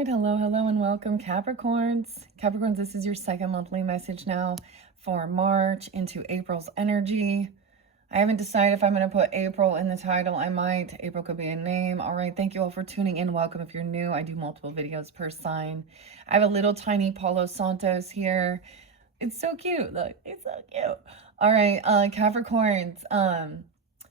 right, hello, and welcome, Capricorns. Capricorns, this is your second monthly message now for March into April's energy. I haven't decided if I'm going to put April in the title. I might. April could be a name. All right, thank you all for tuning in. Welcome if you're new. I do multiple videos per sign. I have a little tiny Palo Santos here. It's so cute. Look, it's so cute. All right, Capricorns,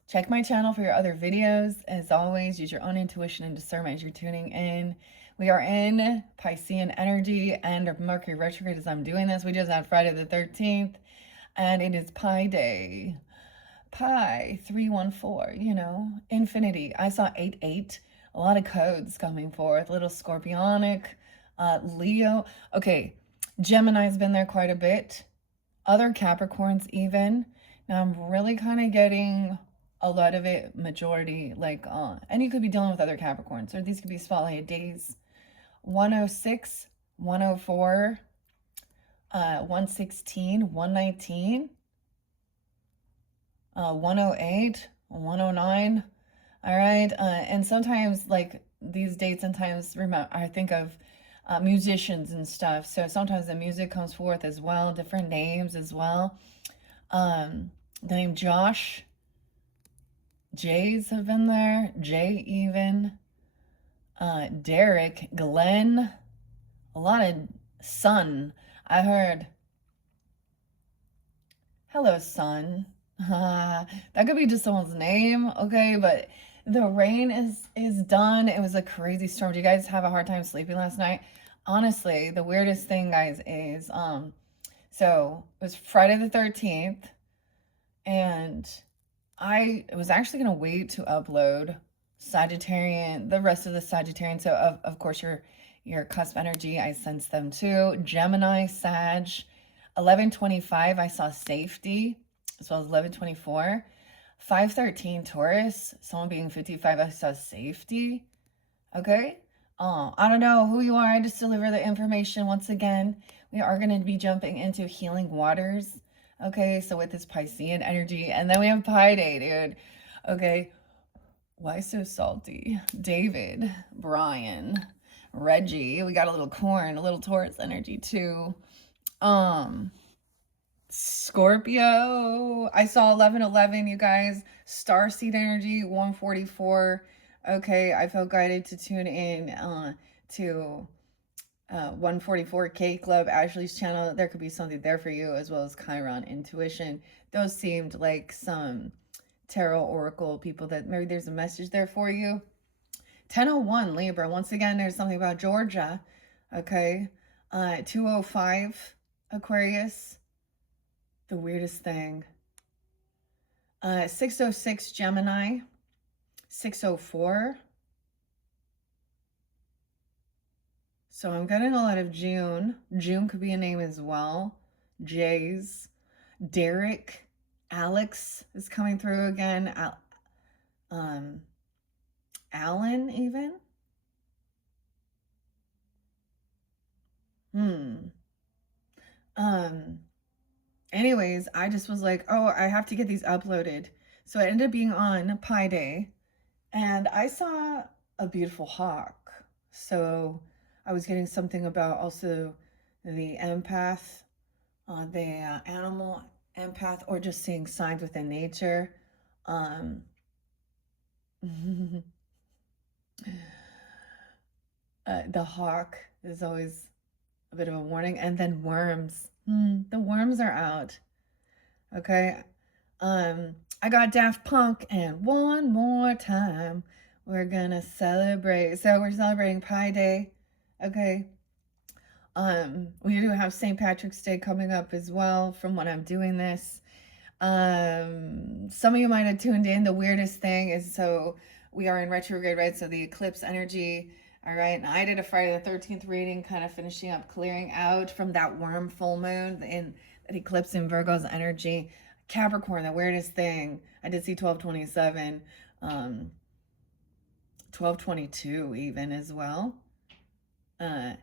check my channel for your other videos. As always, use your own intuition and discernment as you're tuning in. We are in Piscean energy and Mercury retrograde as I'm doing this. We just had Friday the 13th, and it is Pi Day. Pi 314, infinity. I saw 88. A lot of codes coming forth. Little Scorpionic, Leo. Okay, Gemini's been there quite a bit. Other Capricorns even. Now I'm really kind of getting a lot of it, majority, and you could be dealing with other Capricorns, or these could be spotlighted days. 106, 104, 116, 119, 108, 109. All right. And sometimes, like, these dates and times, I think of musicians and stuff. So sometimes the music comes forth as well, different names as well. The name Josh, Jays have been there, Jay even, Derek, Glenn, a lot of Sun. I heard, hello, Sun. That could be just someone's name, okay? But the rain is done. It was a crazy storm. Do you guys have a hard time sleeping last night? Honestly, the weirdest thing, guys, is so it was Friday the 13th, and I was actually gonna wait to upload Sagittarian, the rest of the Sagittarian. So of course your cusp energy, I sense them too. Gemini, Sag, 1125, I saw safety, as well as 1124. 513 Taurus, someone being 55, I saw safety. Okay. I don't know who you are. I just deliver the information once again. We are going to be jumping into healing waters. Okay, so with this Piscean energy, and then we have Pi Day, dude. Okay, why so salty? David, Brian, Reggie. We got a little corn, a little Taurus energy too. Scorpio. I saw 1111, you guys. Starseed energy, 144. Okay, I felt guided to tune in to 144 K Club, Ashley's channel. There could be something there for you, as well as Chiron Intuition. Those seemed like some tarot oracle people that maybe there's a message there for you. 1001 Libra. Once again, there's something about Georgia. Okay. 205 Aquarius. The weirdest thing. 606 Gemini. 604. So I'm getting a lot of June. June could be a name as well. Jays. Derek. Alex is coming through again. Alan even. Anyways, I just was like, oh, I have to get these uploaded. So it ended up being on Pi Day, and I saw a beautiful hawk. So I was getting something about also the empath, the animal empath, or just seeing signs within nature. The hawk is always a bit of a warning. And then worms. The worms are out. Okay. I got Daft Punk, and one more time we're gonna celebrate. So we're celebrating Pi Day. Okay. We do have St. Patrick's Day coming up as well from when I'm doing this. Some of you might have tuned in. The weirdest thing is, so we are in retrograde, right? So the eclipse energy. All right. And I did a Friday the 13th reading, kind of finishing up, clearing out from that worm full moon in that eclipse in Virgo's energy. Capricorn, the weirdest thing. I did see 1227, 1222 even as well. I'm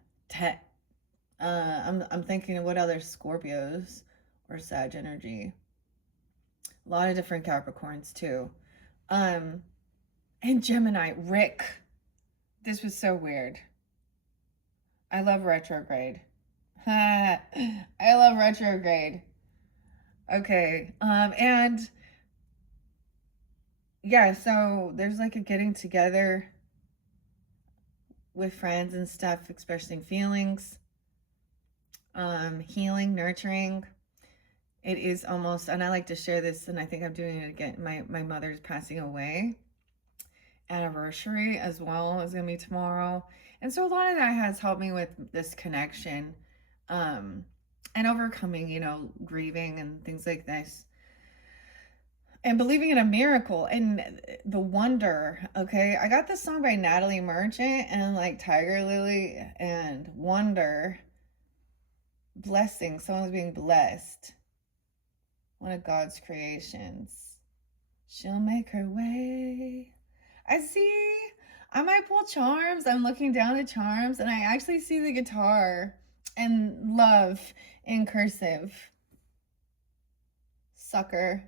thinking of what other Scorpios or Sag energy. A lot of different Capricorns too. And Gemini, Rick. This was so weird. I love retrograde. I love retrograde. Okay. And yeah, so there's like a getting together with friends and stuff, expressing feelings, healing, nurturing. It is almost, and I like to share this, and I think I'm doing it again. My mother's passing away anniversary as well is gonna be tomorrow, and so a lot of that has helped me with this connection, um, and overcoming, grieving and things like this, and believing in a miracle and the wonder. Okay, I got this song by Natalie Merchant and like Tiger Lily and Wonder, blessing. Someone's being blessed. One of God's creations. She'll make her way. I see. I might pull charms. I'm looking down at charms and I actually see the guitar and love in cursive. Sucker.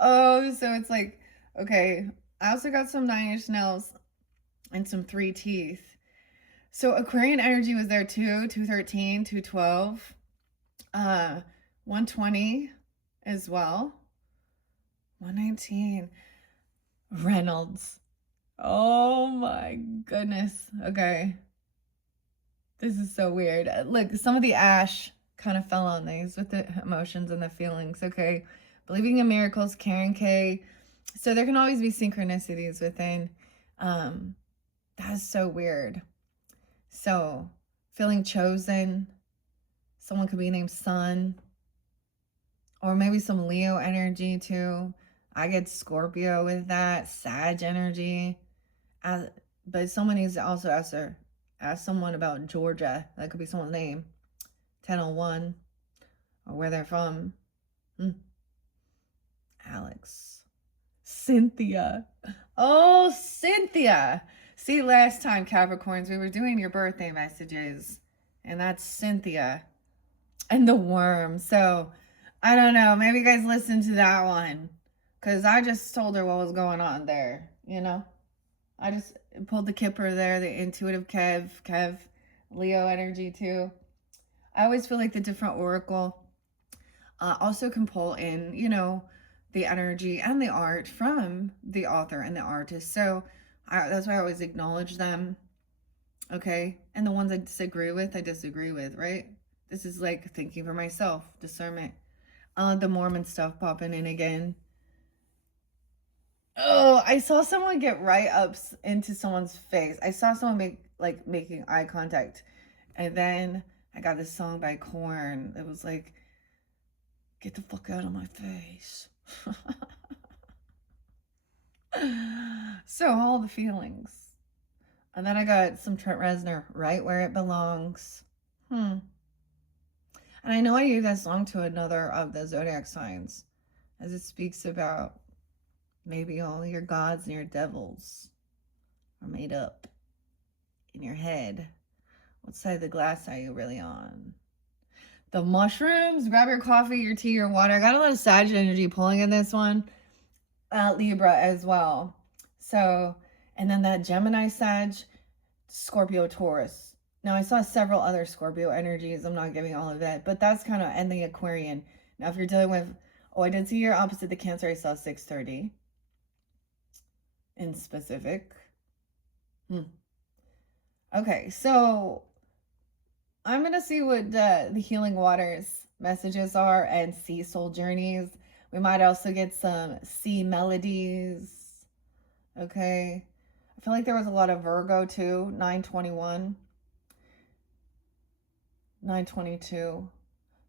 Oh, so it's like, okay. I also got some 9-inch nails and some 3 teeth. So Aquarian energy was there too. 213, 212, 120 as well. 119. Reynolds. Oh my goodness. Okay. This is so weird. Look, some of the ash kind of fell on these with the emotions and the feelings. Okay. Believing in miracles, Karen K. So there can always be synchronicities within. That's so weird. So feeling chosen. Someone could be named Sun. Or maybe some Leo energy too. I get Scorpio with that. Sag energy. But someone needs to also ask someone about Georgia. That could be someone's name. 1001. Or where they're from. Alex. Cynthia. Oh, Cynthia. See, last time, Capricorns, we were doing your birthday messages. And that's Cynthia. And the worm. So, I don't know. Maybe you guys listened to that one. Because I just told her what was going on there. I just pulled the Kipper there, the intuitive Kev, Leo energy too. I always feel like the different oracle also can pull in, the energy and the art from the author and the artist. So that's why I always acknowledge them. Okay. And the ones I disagree with, right? This is like thinking for myself, discernment. The Mormon stuff popping in again. Oh, I saw someone get right up into someone's face. I saw someone making eye contact. And then I got this song by Korn. It was like, get the fuck out of my face. So all the feelings. And then I got some Trent Reznor, Right Where It Belongs. And I know I gave that song to another of the zodiac signs, as it speaks about maybe all your gods and your devils are made up in your head. What side of the glass are you really on? The mushrooms. Grab your coffee, your tea, your water. I got a lot of Sag energy pulling in this one. Libra as well. So, and then that Gemini Sag, Scorpio Taurus. Now I saw several other Scorpio energies. I'm not giving all of it, but that's kind of, and the Aquarian. Now if you're dealing with, I did see your opposite the Cancer. I saw 630 in specific. Okay, so I'm going to see what the Healing Waters messages are and Sea Soul Journeys. We might also get some Sea Melodies. Okay. I feel like there was a lot of Virgo too. 921. 922.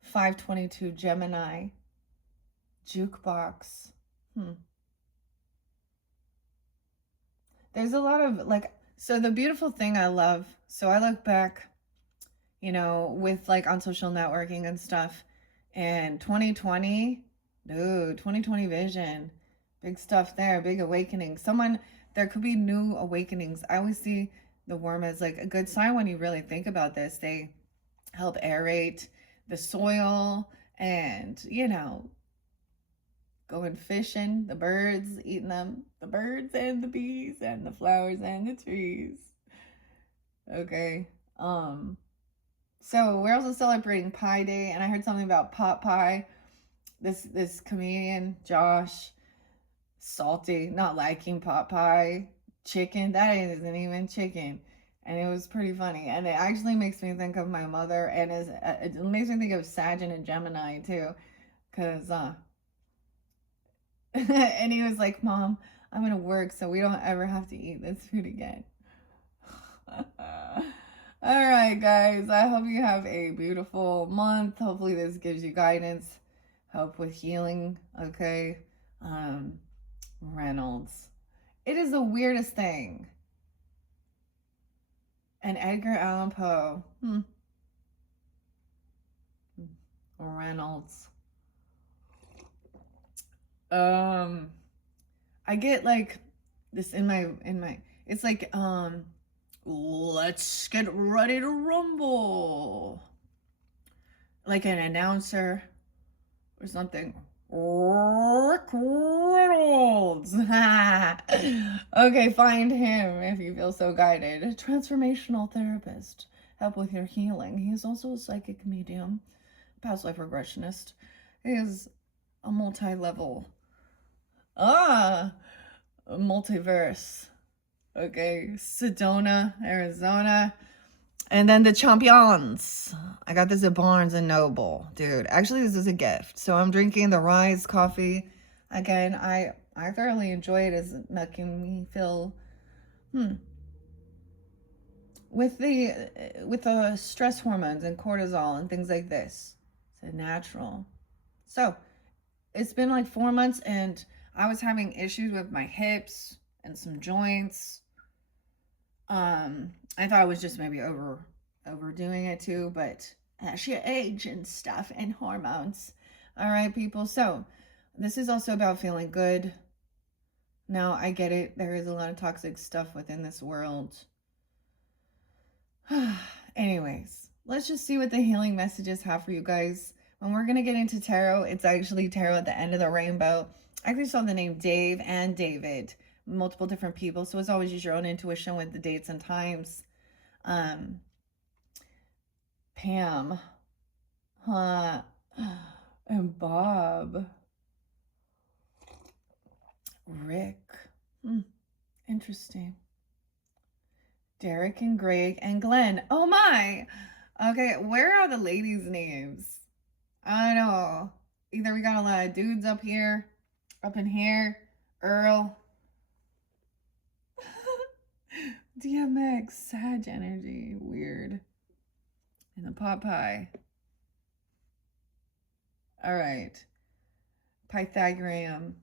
522 Gemini. Jukebox. There's a lot of so the beautiful thing I love. So I look back, with on social networking and stuff. And 2020, dude, 2020 vision. Big stuff there, big awakening. There could be new awakenings. I always see the worm as a good sign when you really think about this. They help aerate the soil and, going fishing, the birds, eating them, the birds and the bees and the flowers and the trees. Okay. So we're also celebrating Pie Day, and I heard something about pot pie. This comedian, Josh, salty, not liking pot pie, chicken. That isn't even chicken. And it was pretty funny. And it actually makes me think of my mother, and it makes me think of Saturn and Gemini too. Cause and he was like, Mom, I'm gonna work so we don't ever have to eat this food again. All right, guys. I hope you have a beautiful month. Hopefully, this gives you guidance, help with healing. Okay. Reynolds. It is the weirdest thing. And Edgar Allan Poe. Reynolds. I get like this in my it's like let's get ready to rumble. Like an announcer or something. Rick Reynolds. Okay, find him if you feel so guided. A transformational therapist. Help with your healing. He is also a psychic medium, past life regressionist. He is a multi-level. Multiverse. Okay, Sedona, Arizona. And then the champions. I got this at Barnes and Noble. Dude, actually this is a gift. So I'm drinking the Rise coffee. Again, I thoroughly enjoy it. It's making me feel with the stress hormones and cortisol and things like this. It's natural. So it's been like 4 months and I was having issues with my hips and some joints. I thought I was just maybe overdoing it too, but as you age and stuff and hormones. All right, people. So this is also about feeling good. Now I get it. There is a lot of toxic stuff within this world. Anyways, let's just see what the healing messages have for you guys. When we're going to get into tarot, it's actually tarot at the end of the rainbow. I actually saw the name Dave and David, multiple different people. So it's always use your own intuition with the dates and times. Pam, and Bob, Rick, interesting. Derek and Greg and Glenn. Oh my. Okay, where are the ladies' names? I don't know. Either we got a lot of dudes up here, up in here. Earl. DMX, Sag energy. Weird. And the pot pie. All right. Pythagorean.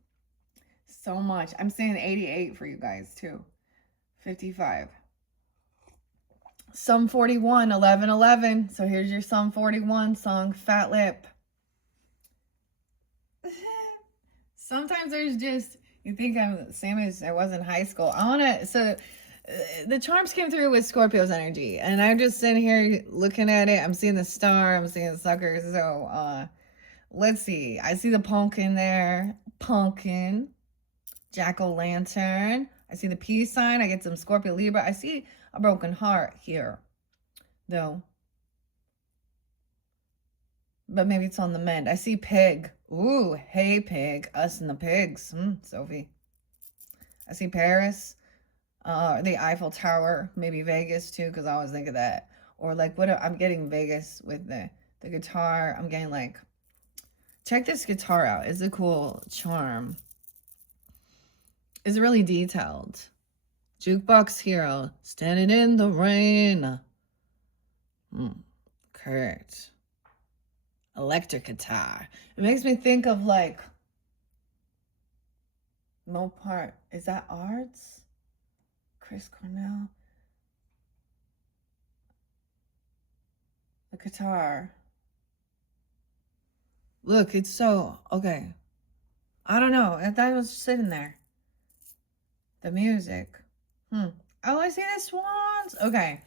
So much. I'm saying 88 for you guys too. 55. Sum 41, 11, 11. So here's your Sum 41 song, Fat Lip. Sometimes there's just, you think I'm the same as I was in high school. The charms came through with Scorpio's energy. And I'm just sitting here looking at it. I'm seeing the star. I'm seeing the suckers. So, let's see. I see the pumpkin there. Pumpkin. Jack-o'-lantern. I see the peace sign. I get some Scorpio Libra. I see a broken heart here, though. But maybe it's on the mend. I see pig. Ooh, hey pig. Us and the pigs. Sophie. I see Paris. The Eiffel Tower. Maybe Vegas too, because I always think of that. Or like, I'm getting Vegas with the guitar. I'm getting like, check this guitar out. It's a cool charm. It's really detailed. Jukebox hero. Standing in the rain. Kurt. Electric guitar. It makes me think of like Mopart. Is that Arts? Chris Cornell. The guitar. Look, it's so okay. I don't know. I thought it was sitting there. The music. Oh, I see the swans. Okay.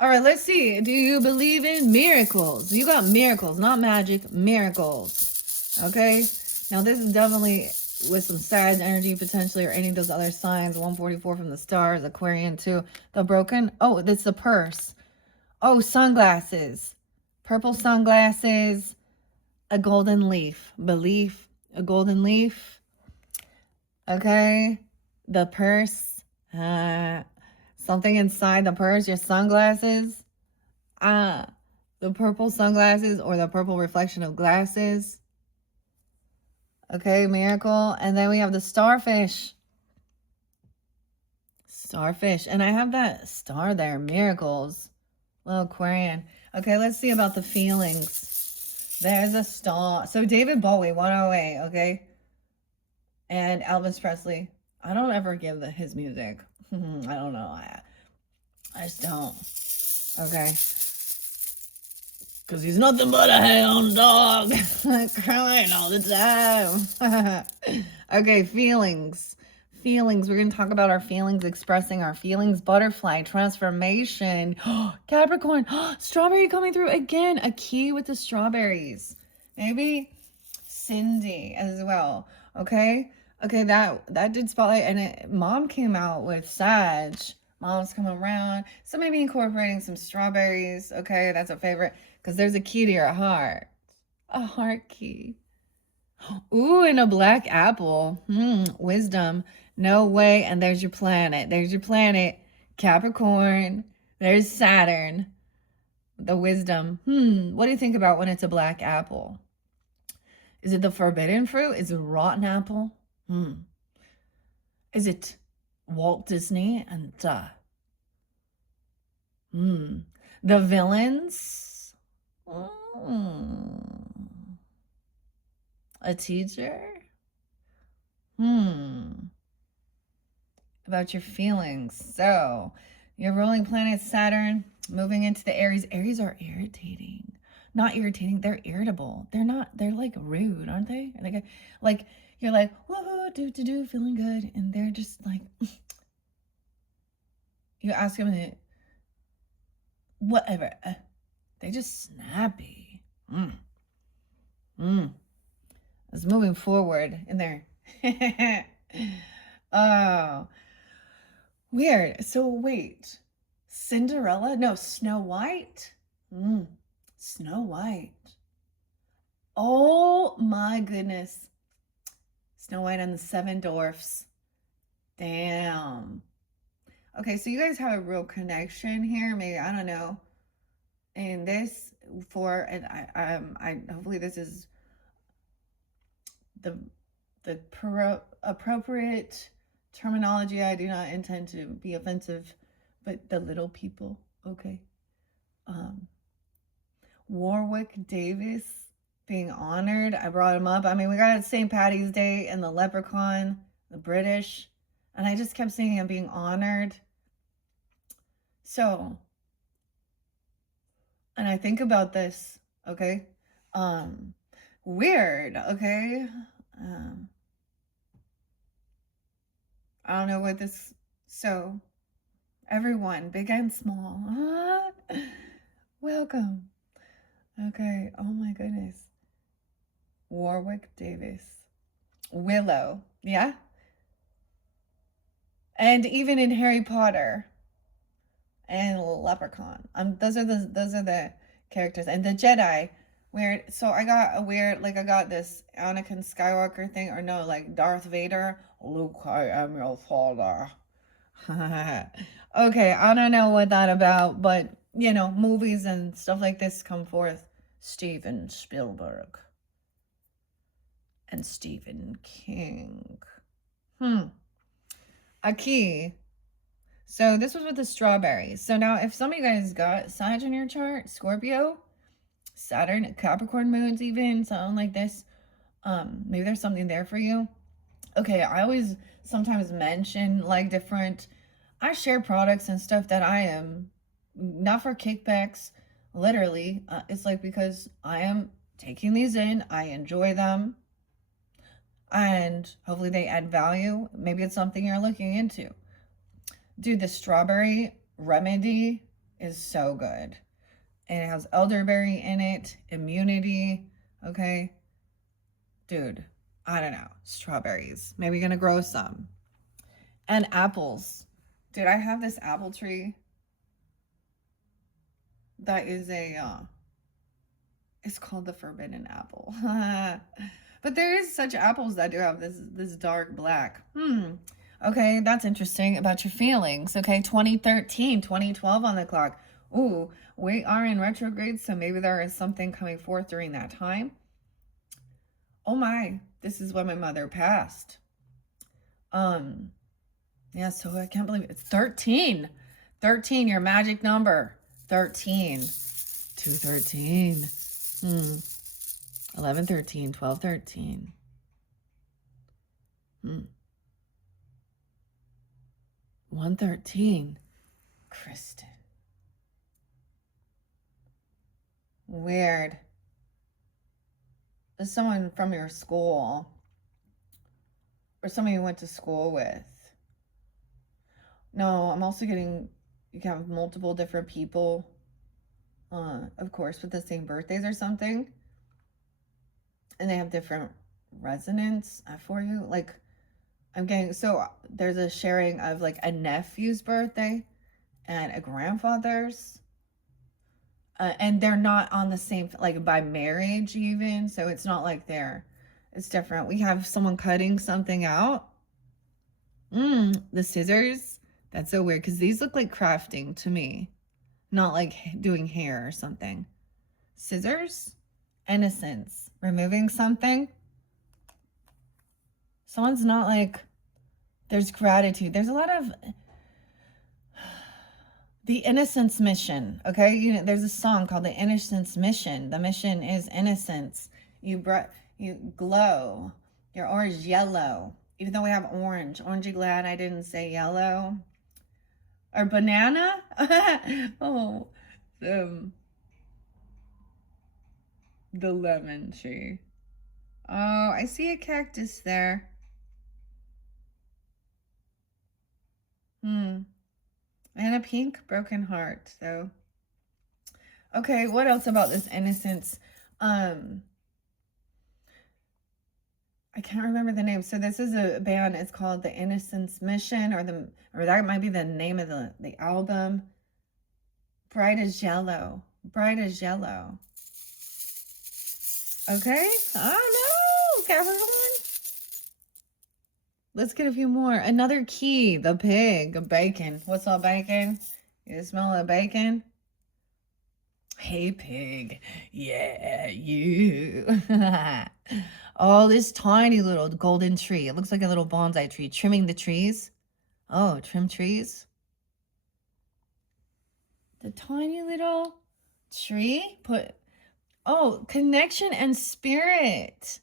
All right, let's see. Do you believe in miracles? You got miracles, not magic, miracles. Okay? Now, this is definitely with some Sag energy potentially, or any of those other signs. 144 from the stars, Aquarian too. The broken. Oh, that's the purse. Oh, sunglasses. Purple sunglasses. A golden leaf. Belief. A golden leaf. Okay. The purse. Something inside the purse. Your sunglasses. The purple sunglasses or the purple reflection of glasses. Okay, miracle. And then we have the starfish. Starfish. And I have that star there, miracles. Little Aquarian. Okay, let's see about the feelings. There's a star. So David Bowie, 108, okay? And Elvis Presley. I don't ever give his music. I don't know. I just don't. Okay. Because he's nothing but a hound dog. Crying all the time. Okay, feelings. Feelings. We're going to talk about our feelings, expressing our feelings. Butterfly, transformation. Capricorn, strawberry coming through again. A key with the strawberries. Maybe Cindy as well. Okay? Okay, that did spotlight. And Mom came out with Sag. Mom's coming around. So maybe incorporating some strawberries. Okay, that's a favorite. Because there's a key to your heart. A heart key. Ooh, and a black apple. Wisdom. No way. And there's your planet. There's your planet. Capricorn. There's Saturn. The wisdom. What do you think about when it's a black apple? Is it the forbidden fruit? Is it a rotten apple? Is it Walt Disney and the villains? A teacher? About your feelings. So, your ruling planet Saturn moving into the Aries. Aries are irritating. Not irritating, they're irritable. They're like rude, aren't they? Like you're like, woohoo, do, feeling good. And they're just like, you ask them to, whatever. They just snappy. It's moving forward in there. Oh, weird. So wait, Cinderella? No, Snow White? Snow White. Oh my goodness. Snow White and the Seven Dwarfs. Damn. Okay, so you guys have a real connection here. Maybe, I don't know. And this and I hopefully this is the appropriate terminology. I do not intend to be offensive, but the little people, okay? Warwick Davis being honored. I brought him up. I mean, we got St. Patty's Day and the Leprechaun, the British, and I just kept seeing him being honored. So, and I think about this, okay? Weird, okay? I don't know what this, so everyone, big and small, welcome. Okay, oh my goodness. Warwick Davis. Willow, yeah? And even in Harry Potter and Leprechaun. Those are the characters. And the Jedi, weird. So I got a weird, like I got this Anakin Skywalker thing, or no, like Darth Vader. Luke, I am your father. Okay, I don't know what that about, but you know, movies and stuff like this come forth. Steven Spielberg and Stephen King. A key. So this was with the strawberries. So now if some of you guys got Sag in your chart, Scorpio, Saturn, Capricorn moons even, something like this, maybe there's something there for you. Okay, I always sometimes mention like different, I share products and stuff that I am, not for kickbacks, literally, it's like because I am taking these in, I enjoy them, and hopefully they add value. Maybe it's something you're looking into. Dude, the strawberry remedy is so good. And it has elderberry in it, immunity, okay? Dude, I don't know, strawberries. Maybe gonna grow some. And apples. Dude, I have this apple tree that is it's called the forbidden apple. But there is such apples that do have this dark black. Okay, that's interesting about your feelings. Okay, 2013, 2012 on the clock. Ooh, we are in retrograde, so maybe there is something coming forth during that time. Oh my, this is when my mother passed. Yeah, so I can't believe it. It's 13. 13, your magic number. 13. 213. 11, 13, 12, 13. 113. Kristen. Weird. There's someone from your school. Or someone you went to school with. No, I'm also getting, you can have multiple different people, of course, with the same birthdays or something. And they have different resonance for you. Like, I'm getting, so there's a sharing of like a nephew's birthday and a grandfather's. And they're not on the same, like by marriage even. So it's not like it's different. We have someone cutting something out. The scissors. That's so weird because these look like crafting to me, not like doing hair or something. Scissors, innocence, removing something. Someone's not like, there's gratitude. There's a lot of the innocence mission. Okay, there's a song called The Innocence Mission. The mission is innocence. You glow. Your orange yellow. Even though we have orange. Aren't you glad I didn't say yellow? Or banana? Oh, the lemon tree. Oh, I see a cactus there. And a pink broken heart. So, okay, what else about this innocence? I can't remember the name. So this is a band. It's called The Innocence Mission, or that might be the name of the album. Bright as Yellow. Bright as Yellow. Okay. Oh no, Capricorn. Let's get a few more. Another key. The pig. Bacon. What's up, bacon? You smell a bacon? Hey, pig. Yeah, you. Oh, this tiny little golden tree. It looks like a little bonsai tree. Trimming the trees. Oh, trim trees. The tiny little tree. Oh, connection and spirit.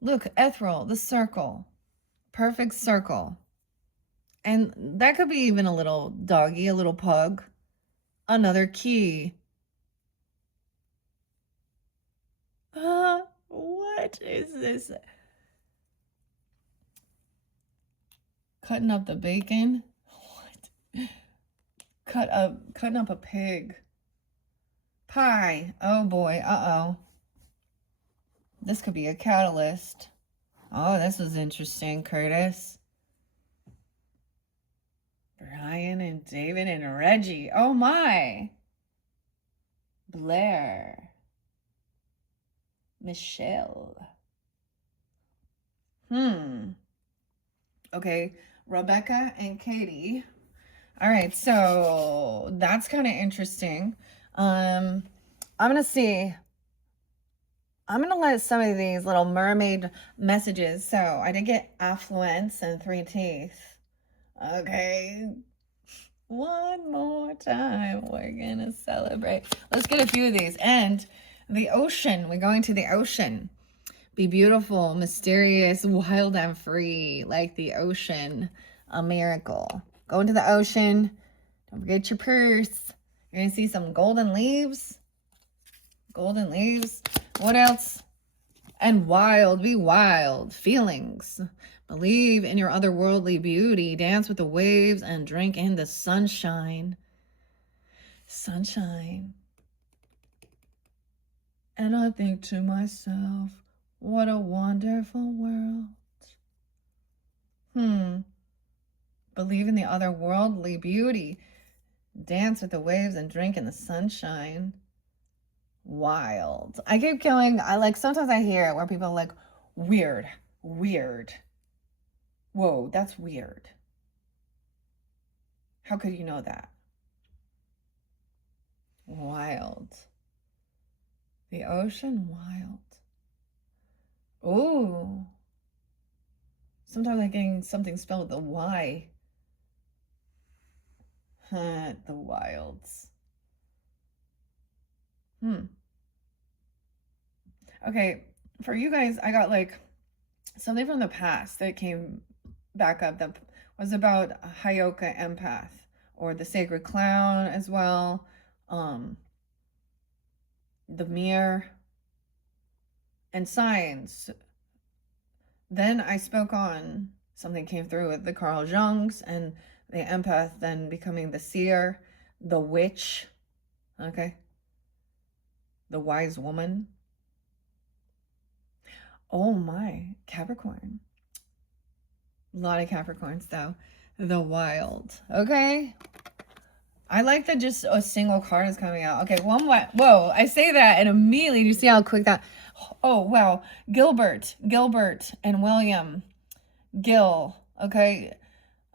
Look, ethereal, the circle. Perfect circle. And that could be even a little doggy, a little pug. Another key. What is this? Cutting up the bacon? What? Cutting up a pig. Pie. Oh boy. Uh-oh. This could be a catalyst. Oh, this was interesting, Curtis. Brian and David and Reggie. Oh my. Blair. Michelle. Okay, Rebecca and Katie. All right, so that's kind of interesting. I'm gonna let some of these little mermaid messages. So I did get affluence and 3 teeth. Okay, one more time, we're gonna celebrate. Let's get a few of these. And the ocean, we're going to the ocean. Be beautiful, mysterious, wild, and free, like the ocean. A miracle. Go into the ocean. Don't forget your purse. You're gonna see some golden leaves. Golden leaves. What else? And wild, be wild. Feelings. Believe in your otherworldly beauty. Dance with the waves and drink in the sunshine. Sunshine. And I think to myself, what a wonderful world. Believe in the otherworldly beauty. Dance with the waves and drink in the sunshine. Wild. I keep killing. I like, sometimes I hear it where people are like, weird. Whoa, that's weird. How could you know that? Wild. The ocean, wild. Ooh. Sometimes I'm getting something spelled with a Y. The wilds. Okay, for you guys, I got like something from the past that came back up that was about Hayoka empath, or the sacred clown as well. The mirror and signs. Then I spoke on something came through with the Carl Jungs and the empath, then becoming the seer, the witch, okay, the wise woman. Oh my, Capricorn. A lot of Capricorns though. The wild, okay. I like that just a single card is coming out. Okay, whoa, I say that and immediately, you see how quick that, oh, wow. Gilbert and William Gill, okay,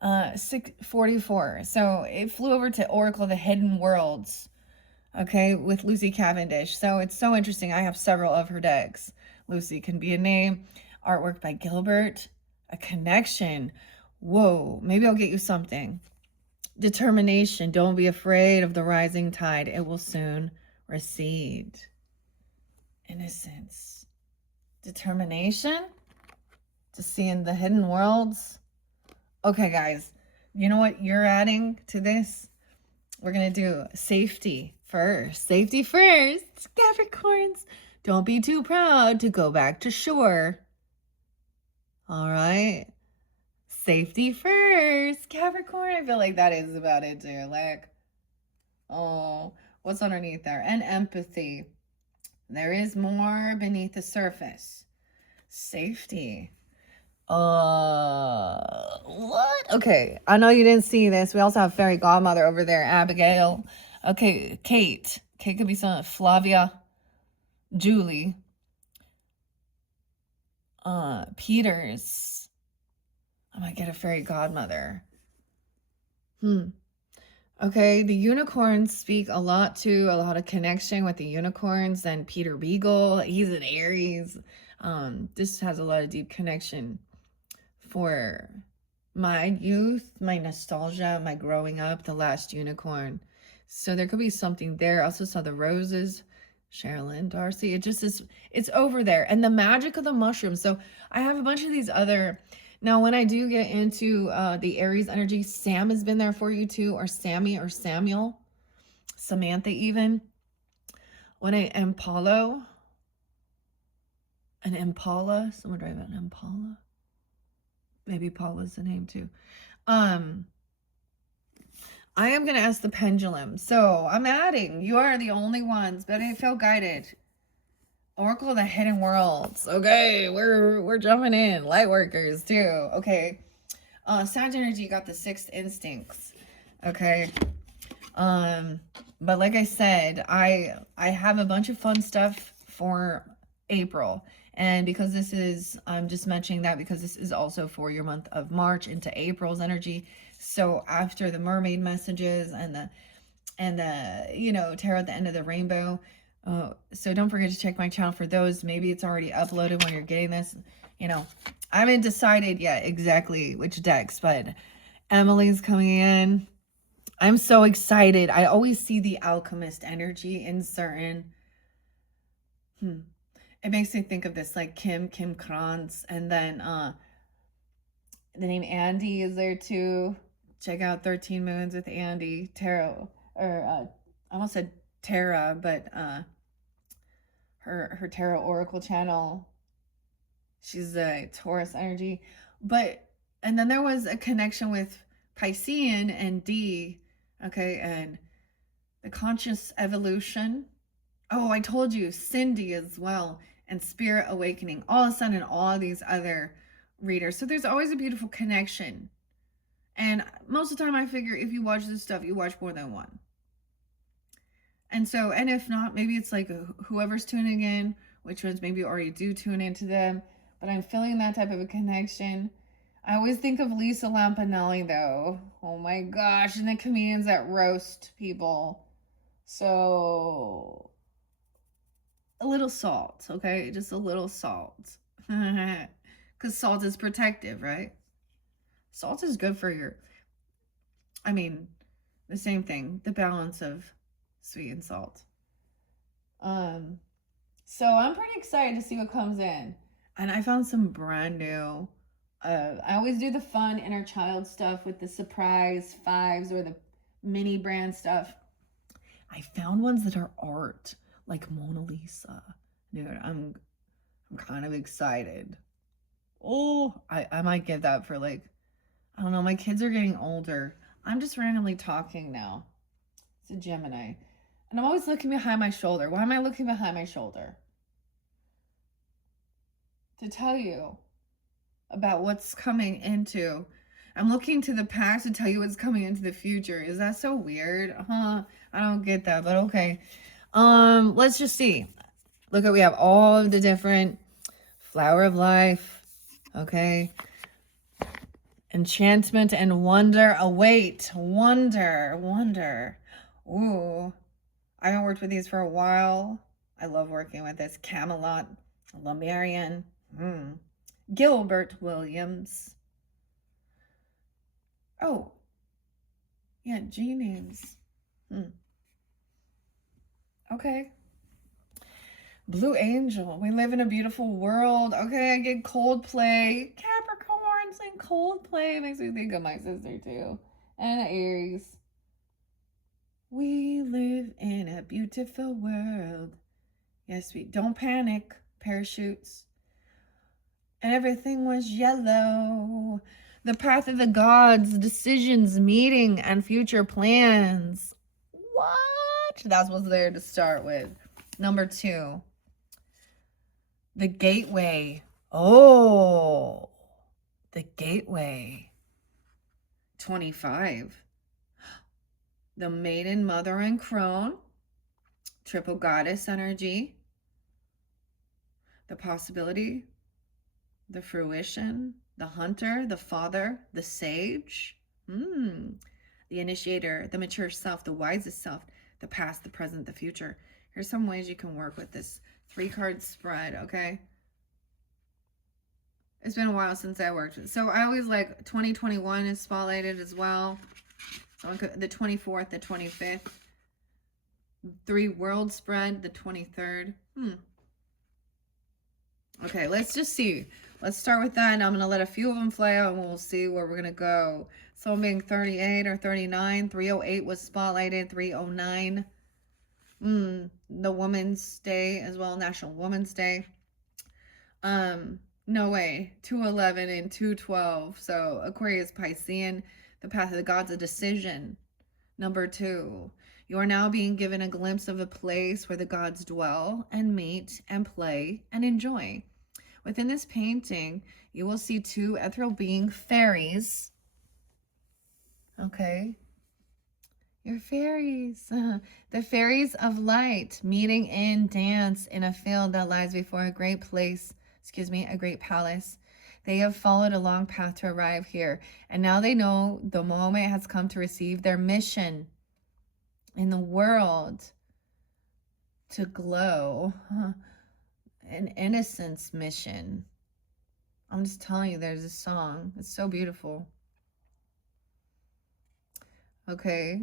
644. So it flew over to Oracle of the Hidden Worlds, okay, with Lucy Cavendish. So it's so interesting. I have several of her decks. Lucy can be a name. Artwork by Gilbert, a connection. Whoa, maybe I'll get you something. Determination. Don't be afraid of the rising tide. It will soon recede. Innocence. Determination. To see in the hidden worlds. Okay, guys. You know what you're adding to this? We're going to do safety first. Safety first. Capricorns. Don't be too proud to go back to shore. All right. Safety first, Capricorn. I feel like that is about it too. Like, oh, what's underneath there? And empathy. There is more beneath the surface. Safety. What? Okay, I know you didn't see this. We also have fairy godmother over there, Abigail. Okay, Kate. Kate could be some Flavia, Julie, Peters. I might get a fairy godmother. Okay, the unicorns speak a lot of connection with the unicorns. And Peter Beagle, he's an Aries. This has a lot of deep connection for my youth, my nostalgia, my growing up, the last unicorn. So there could be something there. I also saw the roses, Sherilyn, Darcy. It just is, it's over there. And the magic of the mushrooms. So I have a bunch of these other. Now, when I do get into the Aries energy, Sam has been there for you too, or Sammy or Samuel, Samantha even. When I Impala, an Impala, someone drive an Impala. Maybe Paula's the name too. I am going to ask the pendulum. So I'm adding, you are the only ones, but I feel guided. Oracle of the Hidden Worlds. Okay, we're jumping in. Light workers too. Okay. Sag energy got the sixth instincts. Okay. But like I said, I have a bunch of fun stuff for April. And because this is, I'm just mentioning that because this is also for your month of March into April's energy. So after the mermaid messages and the you know, tarot at the end of the rainbow. So don't forget to check my channel for those. Maybe it's already uploaded when you're getting this. You know, I haven't decided yet exactly which decks, but Emily's coming in. I'm so excited. I always see the alchemist energy in certain. It makes me think of this, like Kim Kranz, and then the name Andy is there too. Check out 13 Moons with Andy Tarot, or I almost said Tara, but her tarot oracle channel. She's a Taurus energy, and then there was a connection with Piscean and D, okay, and the conscious evolution, Oh, I told you, Cindy as well, and Spirit Awakening. All of a sudden, all of these other readers. So there's always a beautiful connection. And most of the time, I figure if you watch this stuff, you watch more than one. And so, and if not, maybe it's like whoever's tuning in, which ones maybe you already do tune into them. But I'm feeling that type of a connection. I always think of Lisa Lampanelli, though. Oh my gosh, and the comedians that roast people. So, a little salt, okay? Just a little salt. Because salt is protective, right? Salt is good for your, I mean, the same thing, the balance of sweet and salt. So I'm pretty excited to see what comes in. And I found some brand new, I always do the fun inner child stuff with the surprise fives or the mini brand stuff. I found ones that are art, like Mona Lisa. Dude, I'm kind of excited. Oh, I might get that for like, I don't know, my kids are getting older. I'm just randomly talking now. It's a Gemini. And I'm always looking behind my shoulder. Why am I looking behind my shoulder? To tell you about what's coming into. I'm looking to the past to tell you what's coming into the future. Is that so weird? I don't get that, but okay. Let's just see. Look at, we have all of the different flower of life. Okay. Enchantment and wonder await. Wonder. Ooh. I haven't worked with these for a while. I love working with this. Camelot, Lemurian, Gilbert Williams. Oh, yeah, G names. Okay. Blue Angel. We live in a beautiful world. Okay, I get Coldplay. Capricorns and Coldplay makes me think of my sister too. And Aries. We live in a beautiful world. Yes, we don't panic. Parachutes. And everything was yellow. The path of the gods, decisions, meeting, and future plans. What? That's what's there to start with. Number 2. The gateway. Oh, the gateway. 25. The maiden, mother, and crone. Triple goddess energy. The possibility. The fruition. The hunter. The father. The sage. The initiator. The mature self. The wisest self. The past, the present, the future. Here's some ways you can work with this 3-card spread, okay? It's been a while since I worked with. So I always like 2021 is spotlighted as well. So the 24th, the 25th. 3 world spread, the 23rd. Okay, let's just see. Let's start with that, and I'm going to let a few of them fly out, and we'll see where we're going to go. So being 38 or 39, 308 was spotlighted, 309. The Women's Day as well, National Women's Day. No way, 211 and 212. So Aquarius, Piscean, the path of the gods, a decision. Number 2, you are now being given a glimpse of a place where the gods dwell and meet and play and enjoy. Within this painting, you will see 2 ethereal being fairies. Okay. Your fairies. The fairies of light meeting in dance in a field that lies before a great place. A great palace. They have followed a long path to arrive here, and now they know the moment has come to receive their mission in the world to glow. An innocence mission. I'm just telling you, there's a song. It's so beautiful. Okay.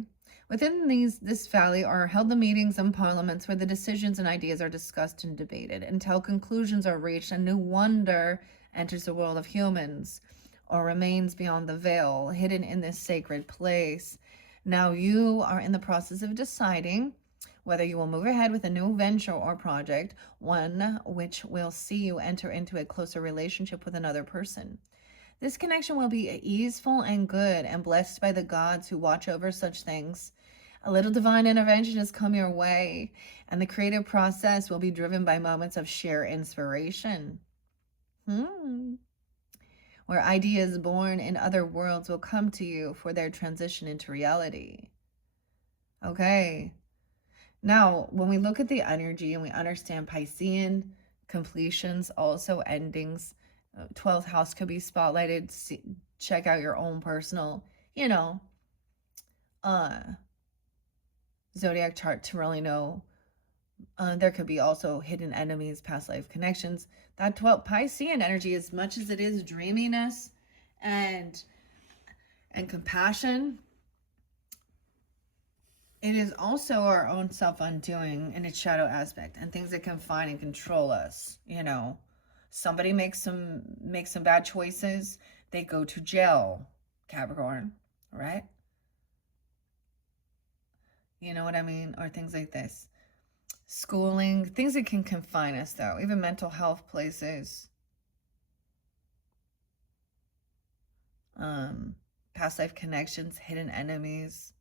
Within this valley are held the meetings and parliaments where the decisions and ideas are discussed and debated until conclusions are reached and new wonder enters the world of humans or remains beyond the veil, hidden in this sacred place. Now you are in the process of deciding whether you will move ahead with a new venture or project, one which will see you enter into a closer relationship with another person. This connection will be easeful and good and blessed by the gods who watch over such things. A little divine intervention has come your way, and the creative process will be driven by moments of sheer inspiration. Where ideas born in other worlds will come to you for their transition into reality. Okay. Now, when we look at the energy and we understand Piscean completions, also endings, 12th house could be spotlighted. Check out your own personal, zodiac chart to really know. There could be also hidden enemies, past life connections. That 12 Piscean energy, as much as it is dreaminess and compassion, it is also our own self-undoing in its shadow aspect, and things that confine and control us. Somebody makes some bad choices, they go to jail, Capricorn, right? You know what I mean? Or things like this. Schooling, things that can confine us, though. Even mental health places. Past life connections, hidden enemies,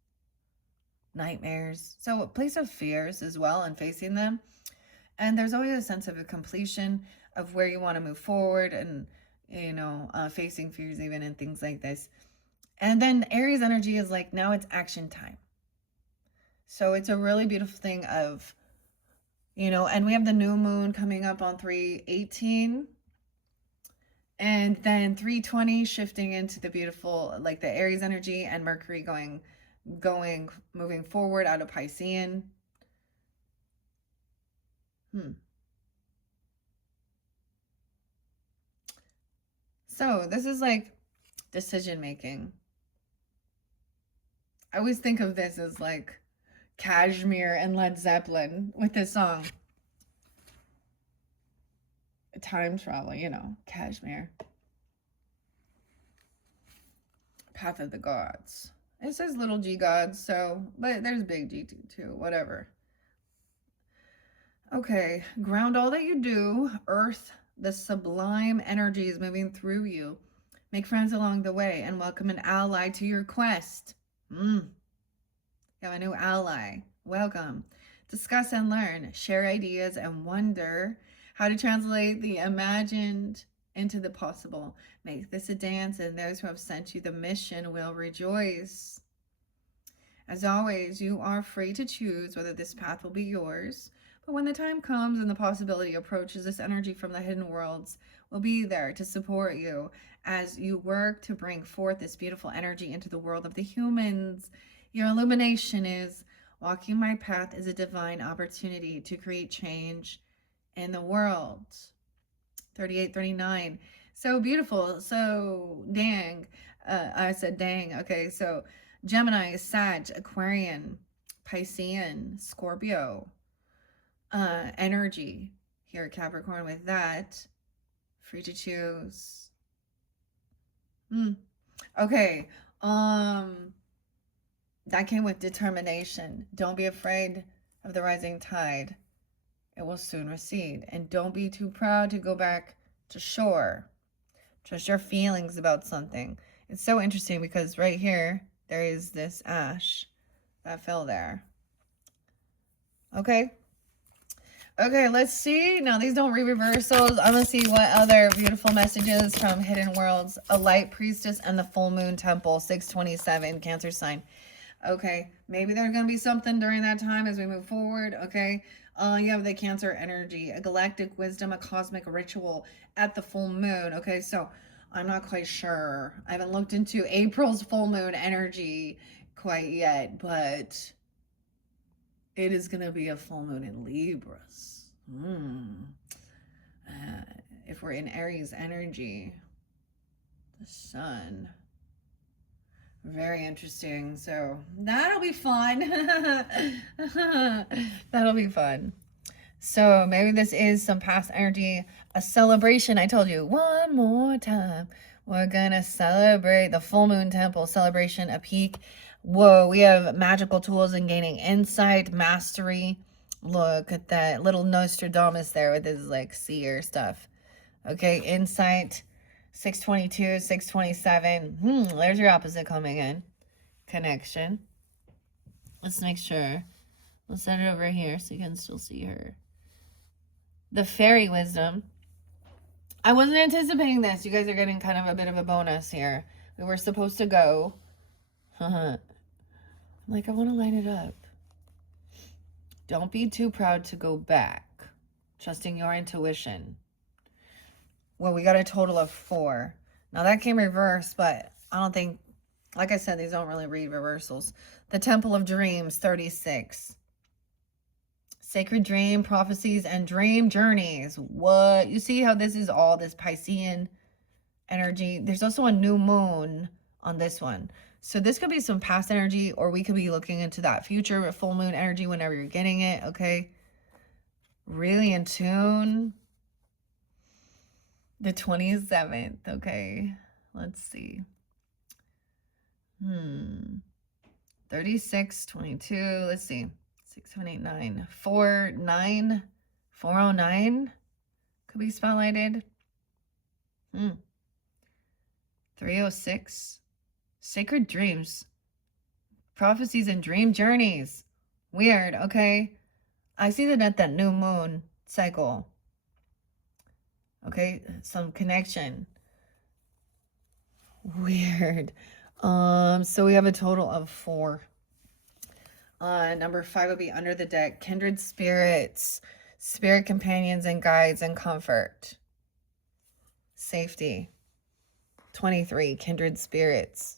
nightmares. So a place of fears as well, and facing them. And there's always a sense of a completion of where you want to move forward, and facing fears even, and things like this. And then Aries energy is like, now it's action time. So it's a really beautiful thing of, and we have the new moon coming up on 3/18, and then 3/20 shifting into the beautiful, like the Aries energy, and Mercury moving forward out of Piscean. So this is like decision making. I always think of this as like Kashmir and Led Zeppelin with this song. Time travel, Kashmir. Path of the Gods. It says little g gods, but there's big g too, whatever. Okay, ground all that you do, earth, the sublime energy is moving through you. Make friends along the way and welcome an ally to your quest. You have a new ally. Welcome. Discuss and learn. Share ideas and wonder how to translate the imagined into the possible. Make this a dance, and those who have sent you the mission will rejoice. As always, you are free to choose whether this path will be yours. But when the time comes and the possibility approaches, this energy from the hidden worlds will be there to support you as you work to bring forth this beautiful energy into the world of the humans. Your illumination is walking my path is a divine opportunity to create change in the world. 3839. So beautiful. So dang. I said dang. Okay, so Gemini, Sag, Aquarian, Piscean, Scorpio. Energy here at Capricorn with that. Free to choose. Okay. That came with determination. Don't be afraid of the rising tide. It will soon recede. And don't be too proud to go back to shore. Trust your feelings about something. It's so interesting because right here, there is this ash that fell there. Okay. Okay, let's see. Now, these don't read reversals. I'm going to see what other beautiful messages from Hidden Worlds. A Light Priestess and the Full Moon Temple, 627, Cancer sign. Okay, maybe there's going to be something during that time as we move forward. Okay, you have the Cancer energy, a galactic wisdom, a cosmic ritual at the full moon. Okay, so I'm not quite sure. I haven't looked into April's full moon energy quite yet, but it is going to be a full moon in Libras. If we're in Aries energy, the sun. Very interesting. So that'll be fun. That'll be fun. So maybe this is some past energy, a celebration. I told you one more time. We're going to celebrate the full moon temple celebration, a peak. Whoa, we have magical tools and gaining insight, mastery. Look at that little Nostradamus there with his like seer stuff. Okay, insight. 622, 627. There's your opposite coming in. Connection. Let's make sure. We'll set it over here so you can still see her. The fairy wisdom. I wasn't anticipating this. You guys are getting kind of a bit of a bonus here. We were supposed to go. I'm like, I want to line it up. Don't be too proud to go back. Trusting your intuition. Well, we got a total of 4. Now that came reversed, but I don't think, like I said, these don't really read reversals. The Temple of Dreams, 36. Sacred dream, prophecies, and dream journeys. What? You see how this is all this Piscean energy? There's also a new moon on this one. So this could be some past energy, or we could be looking into that future full moon energy whenever you're getting it, okay? Really in tune. The 27th, okay? Let's see. 36, 22, let's see. 6, 7, 8, 9. 4, 9. 409 could be spotlighted. 306. Sacred dreams. Prophecies and dream journeys. Weird, okay? I see that at that new moon cycle. Okay, some connection. Weird. So we have a total of 4. Number 5 would be under the deck. Kindred spirits, spirit companions and guides and comfort. Safety. 23, kindred spirits.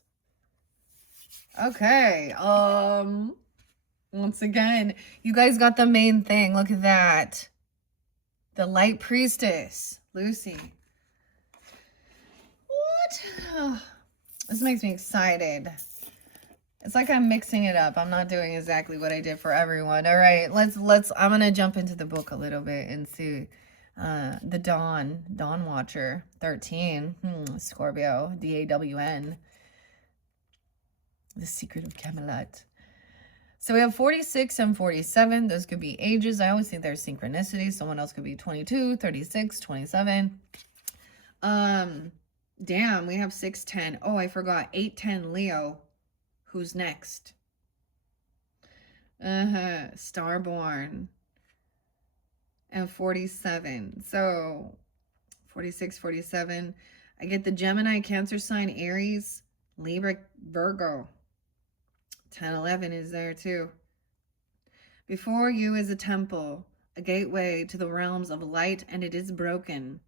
Okay. Once again, you guys got the main thing. Look at that. The light priestess, Lucy. What? Oh, this makes me excited. It's like I'm mixing it up. I'm not doing exactly what I did for everyone. All right, let's I'm going to jump into the book a little bit and see the Dawn Watcher, 13, Scorpio, DAWN. The Secret of Camelot. So we have 46 and 47. Those could be ages. I always think there's synchronicity. Someone else could be 22, 36, 27. Damn, we have 610. Oh, I forgot. 810 Leo. Who's next? Starborn. And 47. So 46, 47. I get the Gemini, Cancer sign, Aries, Libra, Virgo. 10, 11 is there too. Before you is a temple, a gateway to the realms of light, and it is broken.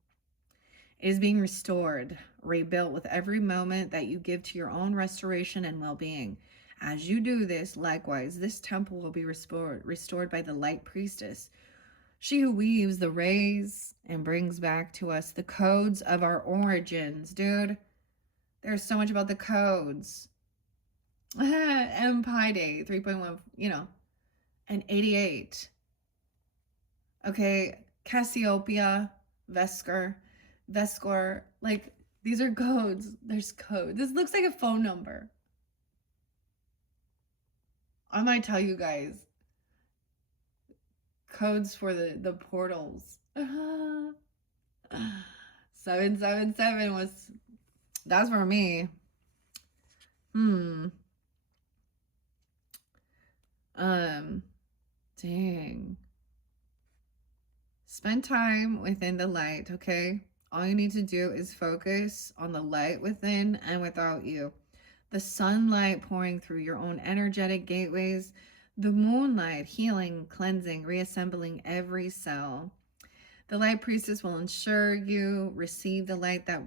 It is being restored, rebuilt with every moment that you give to your own restoration and well-being. As you do this, likewise, this temple will be restored by the light priestess, she who weaves the rays and brings back to us the codes of our origins. Dude, there's so much about the codes. M Pi Day, 3.1, and 88. Okay, Cassiopeia, Vescar, like, these are codes. There's code. This looks like a phone number. I might tell you guys. Codes for the portals. 777 was, that's for me. Dang. Spend time within the light, okay? All you need to do is focus on the light within and without you. The sunlight pouring through your own energetic gateways, the moonlight healing, cleansing, reassembling every cell. The light priestess will ensure you receive the light that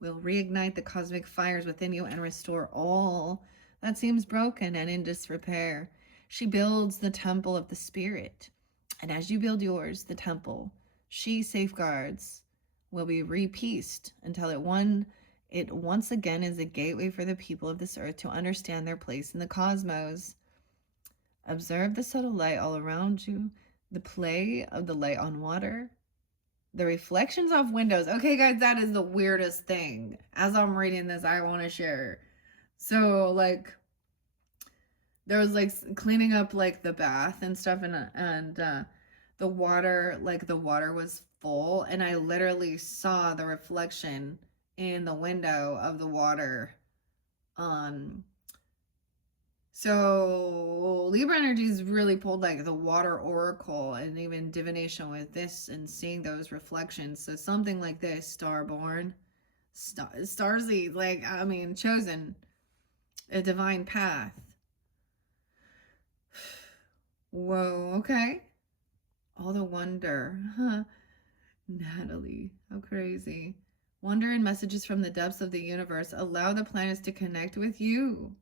will reignite the cosmic fires within you and restore all that seems broken and in disrepair. She builds the temple of the spirit. And as you build yours, the temple, she safeguards will be repieced until it once again is a gateway for the people of this earth to understand their place in the cosmos. Observe the subtle light all around you, the play of the light on water, the reflections off windows. Okay, guys, that is the weirdest thing. As I'm reading this, I want to share. So, like, there was, like, cleaning up, like, the bath and stuff, and the water, like, the water was full, and I literally saw the reflection in the window of the water. So So Libra energy is really pulled like the water oracle and even divination with this and seeing those reflections. So something like this, starborn, starseed, like, I mean, chosen, a divine path. Whoa, okay. All the wonder. Huh. Natalie, how crazy. Wonder and messages from the depths of the universe. Allow the planets to connect with you.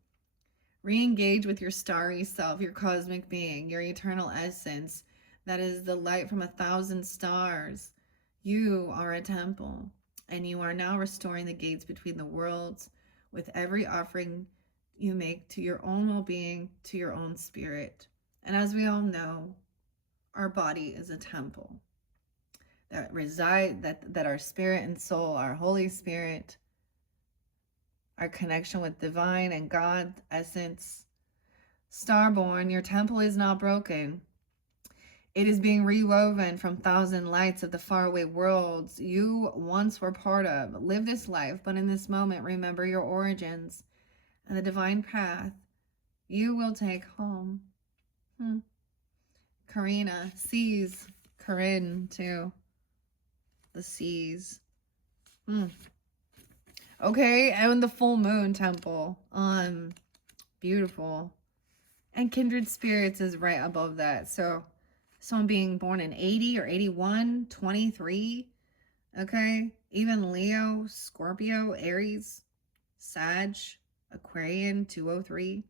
Re-engage with your starry self, your cosmic being, your eternal essence. That is the light from 1,000 stars. You are a temple, and you are now restoring the gates between the worlds with every offering you make to your own well-being, to your own spirit. And as we all know, our body is a temple that reside, that our spirit and soul, our Holy Spirit, our connection with divine and God essence. Starborn, your temple is not broken. It is being rewoven from 1,000 lights of the faraway worlds you once were part of. Live this life, but in this moment, remember your origins and the divine path you will take home. Karina, seas, Corinne too. The seas. Okay, and the full moon temple. Beautiful. And kindred spirits is right above that. So someone being born in 80 or 81, 23. Okay, even Leo, Scorpio, Aries, Sag, Aquarian, 203.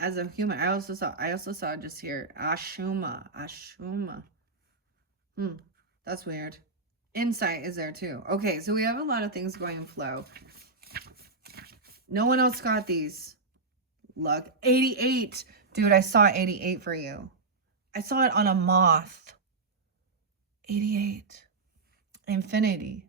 As a human, I also saw just here Ashuma. That's weird. Insight is there too. Okay, so we have a lot of things going in flow. No one else got these. Luck. 88. Dude, I saw 88 for you. I saw it on a moth. 88. Infinity.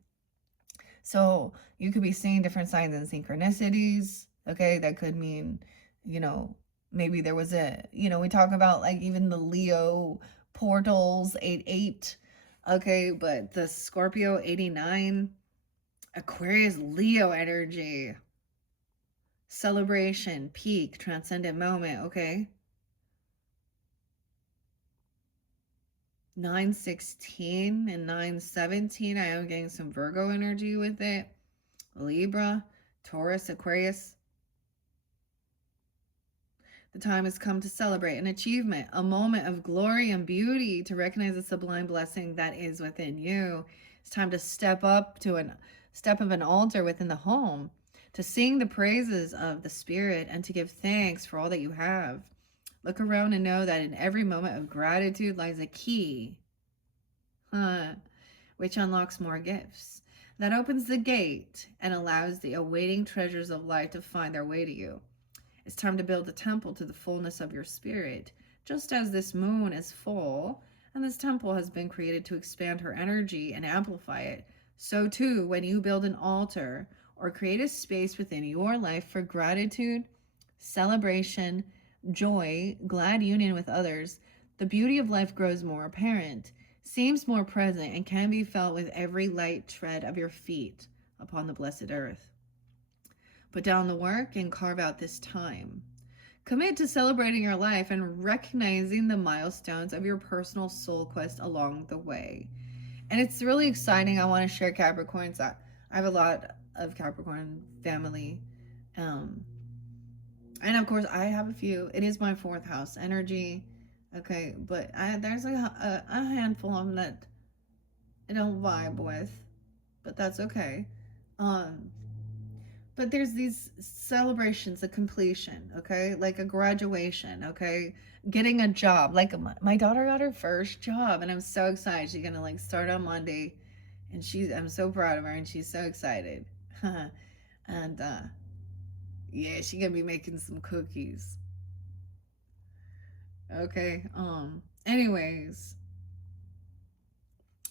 So you could be seeing different signs and synchronicities. Okay, that could mean, you know, maybe there was a, you know, we talk about like even the Leo portals, 88. Okay, but the Scorpio, 89. Aquarius, Leo energy. Celebration, peak, transcendent moment, okay? 916 and 917, I am getting some Virgo energy with it. Libra, Taurus, Aquarius. The time has come to celebrate an achievement, a moment of glory and beauty, to recognize the sublime blessing that is within you. It's time to step up to step of an altar within the home, to sing the praises of the Spirit and to give thanks for all that you have. Look around and know that in every moment of gratitude lies a key, which unlocks more gifts. That opens the gate and allows the awaiting treasures of life to find their way to you. It's time to build a temple to the fullness of your spirit, just as this moon is full, and this temple has been created to expand her energy and amplify it. So too, when you build an altar or create a space within your life for gratitude, celebration, joy, glad union with others, the beauty of life grows more apparent, seems more present, and can be felt with every light tread of your feet upon the blessed earth. Put down the work and carve out this time. Commit to celebrating your life and recognizing the milestones of your personal soul quest along the way. And it's really exciting. I want to share Capricorns. I have a lot of Capricorn family. And of course, I have a few. It is my 4th house energy. Okay, but there's a handful of them that I don't vibe with. But that's okay. But there's these celebrations of completion, okay? Like a graduation, okay? Getting a job. Like my daughter got her first job and I'm so excited. She's gonna like start on Monday and I'm so proud of her and she's so excited. And yeah, she's gonna be making some cookies. Okay, anyways.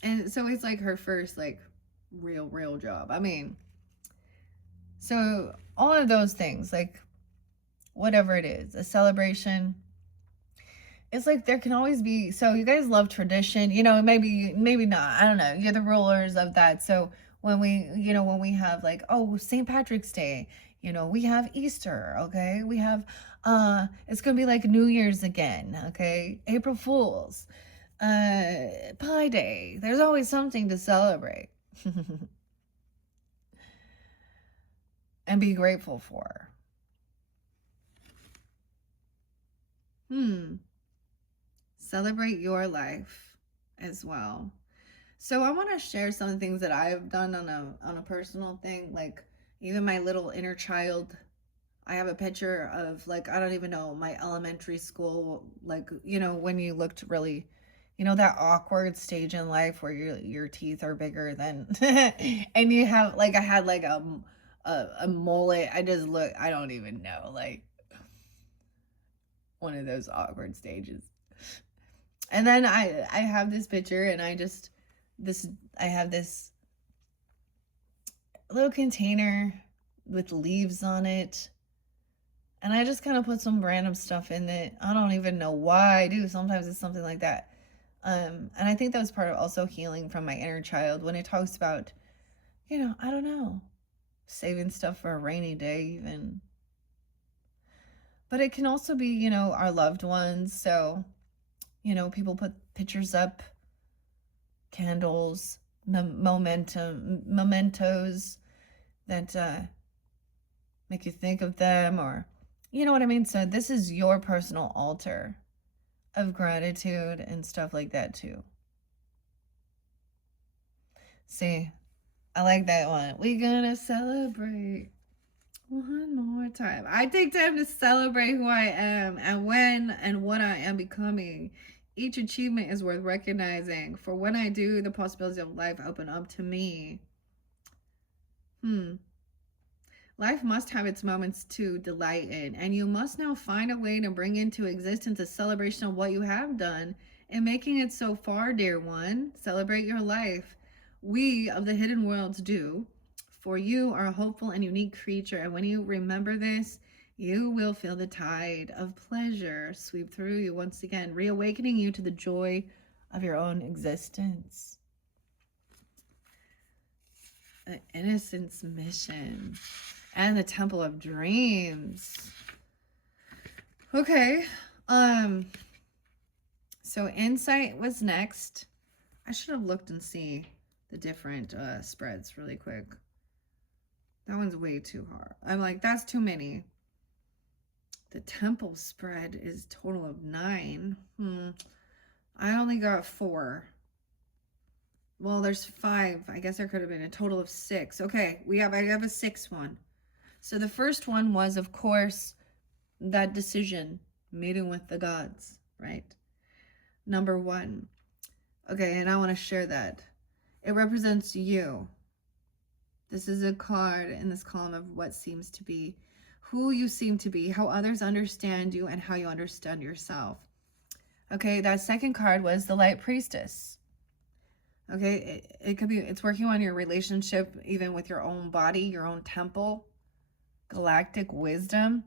And so it's like her first like real job. I mean, so all of those things, like whatever it is, a celebration, it's like there can always be, so you guys love tradition, you know, maybe not, I don't know, you're the rulers of that. So when we have like, oh, St. Patrick's Day, you know, we have Easter, okay, we have It's gonna be like New Year's again, okay? April Fools, Pi Day. There's always something to celebrate and be grateful for. Celebrate your life as well. So I want to share some things that I've done on a personal thing, like even my little inner child. I have a picture of, like, I don't even know, my elementary school, like, you know, when you looked really, you know, that awkward stage in life where your teeth are bigger than and you have, like, I had like a mullet. I just look, I don't even know, like one of those awkward stages. And then I have this picture, and I have this little container with leaves on it. And I just kind of put some random stuff in it. I don't even know why I do. Sometimes it's something like that. And I think that was part of also healing from my inner child when it talks about, you know, I don't know, saving stuff for a rainy day even. But it can also be, you know, our loved ones. So, you know, people put pictures up, candles, mementos that make you think of them, or, you know what I mean? So this is your personal altar of gratitude and stuff like that too. See, I like that one. We're gonna celebrate one more time. I take time to celebrate who I am and when and what I am becoming. Each achievement is worth recognizing. For when I do, the possibilities of life open up to me. Life must have its moments to delight in, and you must now find a way to bring into existence a celebration of what you have done and making it so far, dear one. Celebrate your life. We of the hidden worlds do. For you are a hopeful and unique creature, and when you remember this, you will feel the tide of pleasure sweep through you once again, reawakening you to the joy of your own existence. The Innocence Mission and the Temple of Dreams. Okay. So Insight was next. I should have looked and see the different spreads really quick. That one's way too hard. I'm like, that's too many. The Temple spread is total of 9. I only got 4. Well, there's 5. I guess there could have been a total of 6. Okay, I have a 6th one. So the first one was, of course, that decision, meeting with the gods, right? Number 1. Okay, and I want to share that. It represents you. This is a card in this column of what seems to be, who you seem to be, how others understand you, and how you understand yourself. Okay, that second card was the Light Priestess. Okay, it could be, it's working on your relationship, even with your own body, your own temple, galactic wisdom,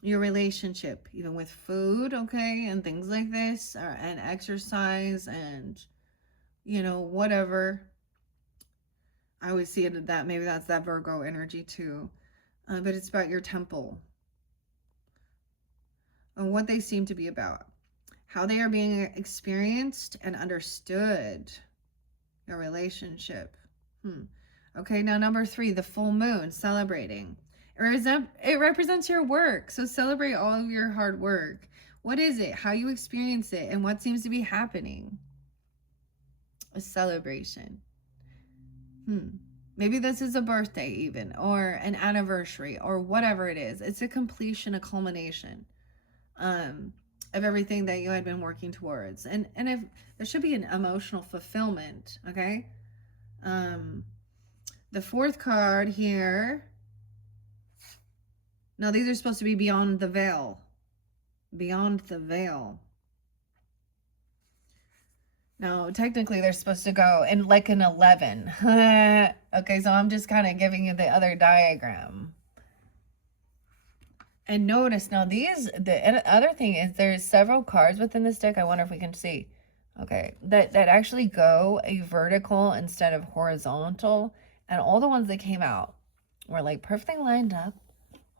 your relationship, even with food, okay, and things like this, and exercise, and, you know, whatever. I always see it that maybe that's that Virgo energy too, but it's about your temple and what they seem to be about, how they are being experienced and understood, your relationship. Okay, now number 3, the full moon, celebrating. It represents your work, so celebrate all of your hard work. What is it? How you experience it, and what seems to be happening? A celebration. Maybe this is a birthday even, or an anniversary, or whatever it is. It's a completion, a culmination of everything that you had been working towards. And if there should be an emotional fulfillment, okay? The 4th card here. Now, these are supposed to be beyond the veil. Beyond the veil. No, technically they're supposed to go in like an 11. Okay, so I'm just kind of giving you the other diagram. And notice now the other thing is there's several cards within this deck. I wonder if we can see. Okay, that actually go a vertical instead of horizontal. And all the ones that came out were like perfectly lined up,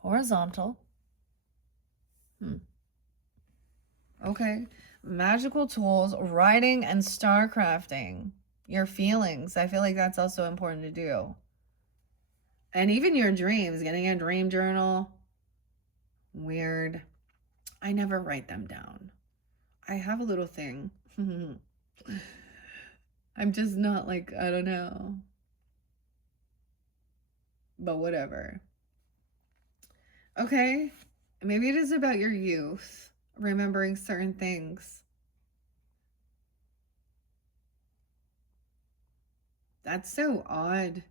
horizontal. Okay. Magical tools, writing and star crafting. Your feelings. I feel like that's also important to do. And even your dreams, getting a dream journal. Weird. I never write them down. I have a little thing. I'm just not like, I don't know. But whatever. Okay. Maybe it is about your youth, remembering certain things. That's so odd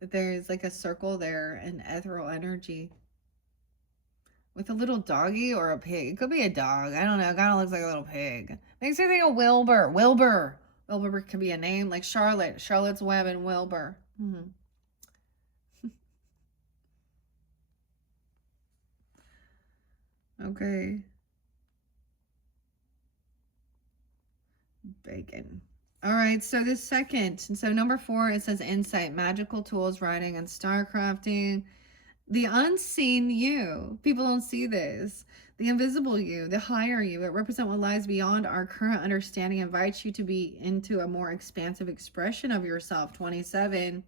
that there's like a circle there and ethereal energy. With a little doggy or a pig. It could be a dog. I don't know. It kind of looks like a little pig. Makes me think of Wilbur. Wilbur. Wilbur could be a name like Charlotte. Charlotte's Web and Wilbur. Okay. Bacon. All right. So this second. So number 4, it says insight, magical tools, writing, and star crafting. The unseen you. People don't see this. The invisible you, the higher you. It represents what lies beyond our current understanding, invites you to be into a more expansive expression of yourself. 27.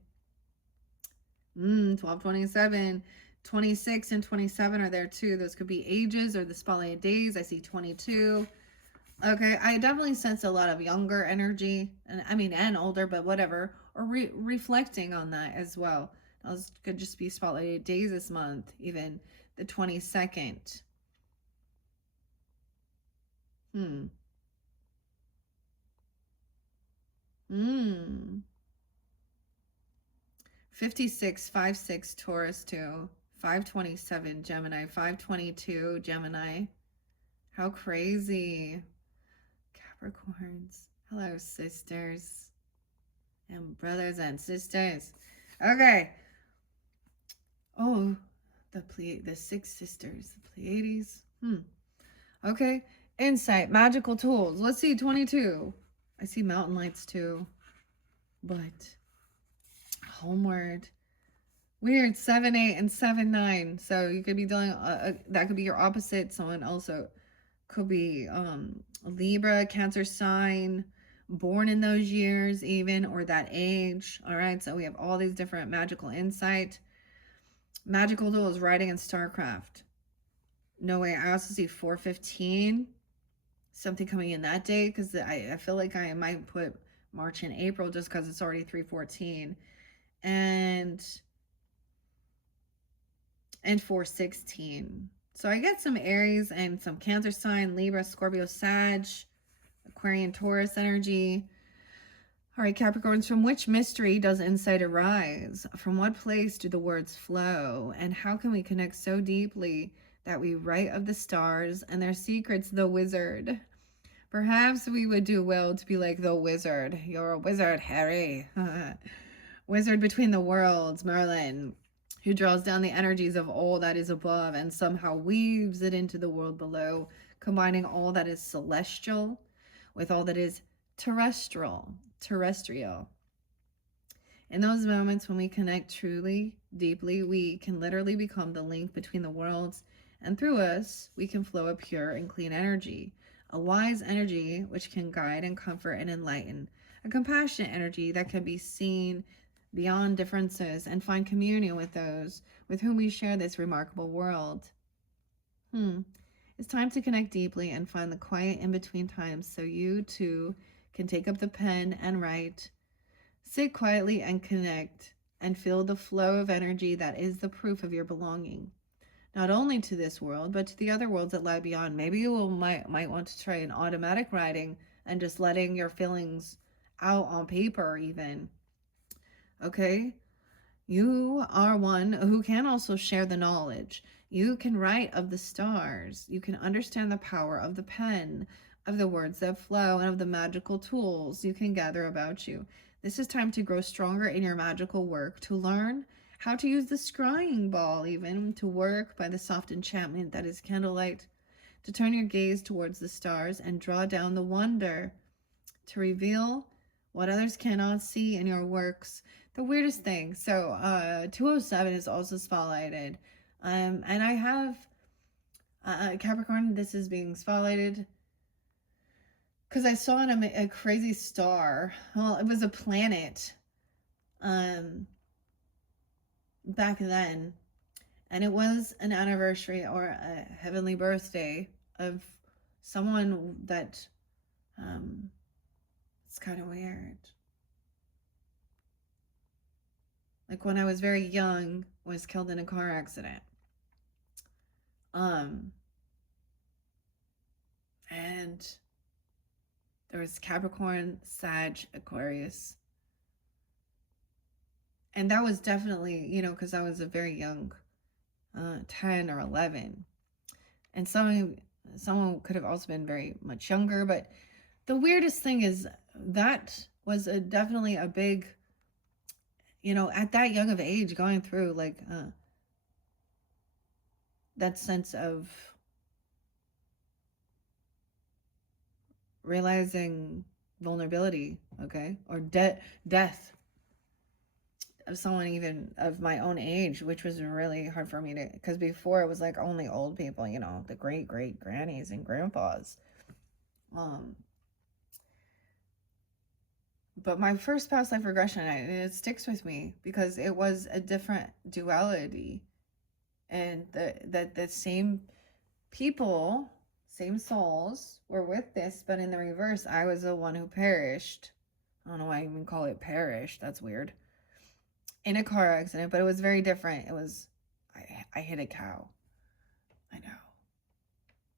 12, 27. 26 and 27 are there too. Those could be ages or the spotlight days. I see 22. Okay, I definitely sense a lot of younger energy, and older, but whatever. Or reflecting on that as well. Those could just be spotlighted days this month, even the 22nd. 56, 5-6 Taurus 2, 527 Gemini, 522 Gemini. How crazy. Capricorns. Hello, sisters and brothers and sisters. Okay. Oh, the 6 sisters, the Pleiades. Okay. Insight, magical tools. Let's see, 22. I see mountain lights too. But homeward. Weird. 7, 8, and 7, 9. So you could be dealing, that could be your opposite. Someone also could be Libra, Cancer sign, born in those years even, or that age. All right. So we have all these different magical insight. Magical tools, writing, and starcraft. No way. I also see 415. Something coming in that day, because I feel like I might put March and April just because it's already 314. And 416. So I get some Aries and some Cancer sign, Libra, Scorpio, Sag, Aquarian, Taurus energy. All right, Capricorns, from which mystery does insight arise? From what place do the words flow? And how can we connect so deeply that we write of the stars and their secrets, the wizard? Perhaps we would do well to be like the wizard. You're a wizard, Harry. Wizard between the worlds, Merlin, who draws down the energies of all that is above and somehow weaves it into the world below, combining all that is celestial with all that is terrestrial. In those moments when we connect truly, deeply, we can literally become the link between the worlds, and through us, we can flow a pure and clean energy, a wise energy which can guide and comfort and enlighten, a compassionate energy that can be seen beyond differences and find communion with those with whom we share this remarkable world. It's time to connect deeply and find the quiet in-between times so you too can take up the pen and write. Sit quietly and connect and feel the flow of energy that is the proof of your belonging, not only to this world, but to the other worlds that lie beyond. Maybe you might want to try an automatic writing and just letting your feelings out on paper even. Okay? You are one who can also share the knowledge. You can write of the stars. You can understand the power of the pen, of the words that flow, and of the magical tools you can gather about you. This is time to grow stronger in your magical work, to learn how to use the scrying ball even, to work by the soft enchantment that is candlelight, to turn your gaze towards the stars and draw down the wonder, to reveal what others cannot see in your works. The weirdest thing. So 207 is also spotlighted. And I have Capricorn, this is being spotlighted because I saw a crazy star. Well, it was a planet back then, and it was an anniversary or a heavenly birthday of someone that it's kind of weird. Like when I was very young, was killed in a car accident. And there was Capricorn, Sag, Aquarius. And that was definitely, you know, because I was a very young 10 or 11. And someone could have also been very much younger. But the weirdest thing is that was definitely a big, you know, at that young of age, going through like that sense of realizing vulnerability, okay, or death of someone even of my own age, which was really hard for me to, because before it was like only old people, you know, the great grannies and grandpas. But my first past life regression, it sticks with me because it was a different duality, and the same people, same souls were with this, but in the reverse, I was the one who perished. I don't know why I even call it perished. That's weird. In a car accident, but it was very different. It was, I hit a cow. I know.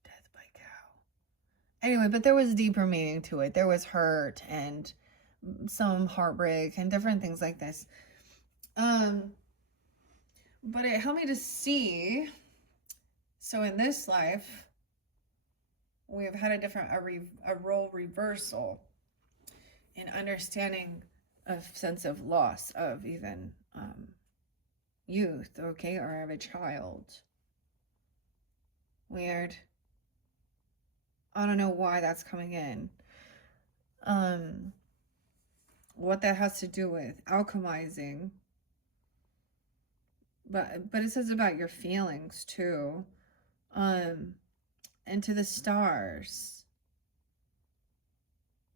Death by cow. Anyway, but there was deeper meaning to it. There was hurt and some heartbreak and different things like this. But it helped me to see. So in this life, we've had a role reversal in understanding a sense of loss of even youth, okay, or of a child. Weird. I don't know why that's coming in. What that has to do with alchemizing. But it says about your feelings too. And to the stars.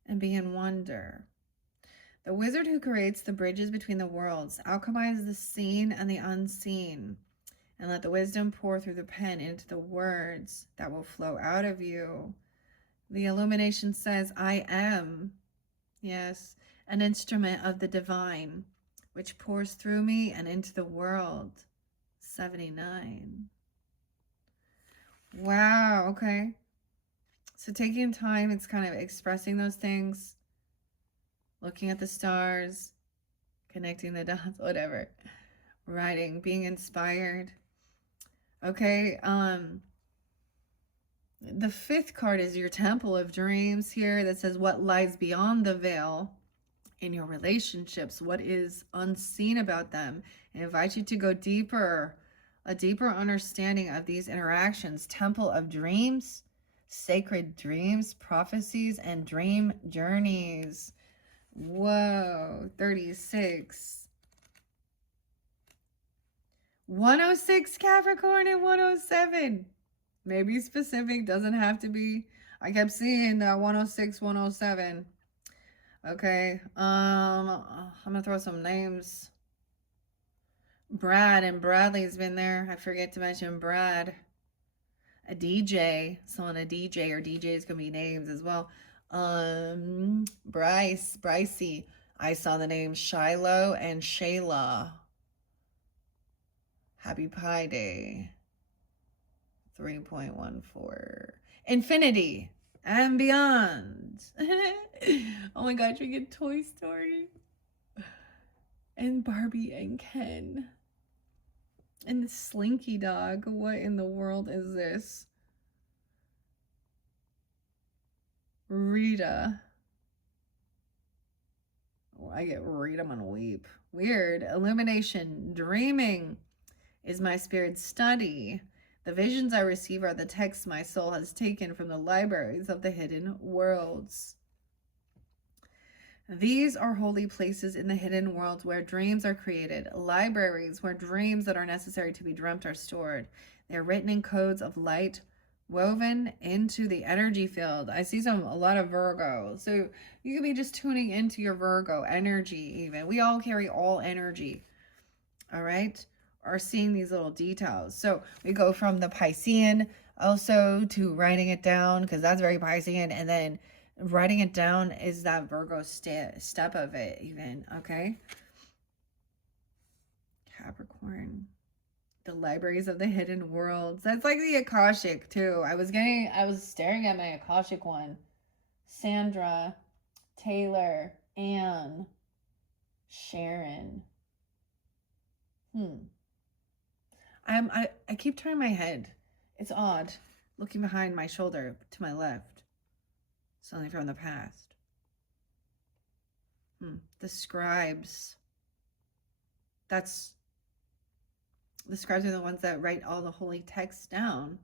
And be in wonder. The wizard who creates the bridges between the worlds alchemizes the seen and the unseen, and let the wisdom pour through the pen into the words that will flow out of you. The illumination says, I am, yes, an instrument of the divine, which pours through me and into the world. 79. Wow, okay. So taking time, it's kind of expressing those things. Looking at the stars, connecting the dots, whatever. Writing, being inspired. Okay, the fifth card is your Temple of Dreams here that says what lies beyond the veil in your relationships, what is unseen about them. I invite you to go deeper, a deeper understanding of these interactions. Temple of Dreams, sacred dreams, prophecies, and dream journeys. Whoa, 36. 106 Capricorn and 107. Maybe specific, doesn't have to be. I kept seeing 106, 107. Okay, I'm gonna throw some names. Brad and Bradley's been there. I forget to mention Brad. A DJ, someone a DJ or DJ's gonna be names as well. Brycey. I saw the names Shiloh and Shayla. Happy Pi Day. 3.14. Infinity and beyond. Oh my gosh, we get Toy Story. And Barbie and Ken. And the Slinky Dog. What in the world is this? Rita. Oh, I get Rita, I'm gonna weep. Weird. Illumination. Dreaming is my spirit's study. The visions I receive are the texts my soul has taken from the libraries of the hidden worlds. These are holy places in the hidden world where dreams are created, libraries where dreams that are necessary to be dreamt are stored. They're written in codes of light woven into the energy field. I see a lot of Virgo. So you could be just tuning into your Virgo energy even. We all carry all energy. All right? Or seeing these little details. So we go from the Piscean also to writing it down, because that's very Piscean, and then writing it down is that Virgo step of it even, okay? Capricorn, the libraries of the hidden worlds. That's like the Akashic too. I was staring at my Akashic one. Sandra, Taylor, Anne, Sharon. I keep turning my head. It's odd. Looking behind my shoulder to my left. Something from the past. The scribes. The scribes are the ones that write all the holy texts down.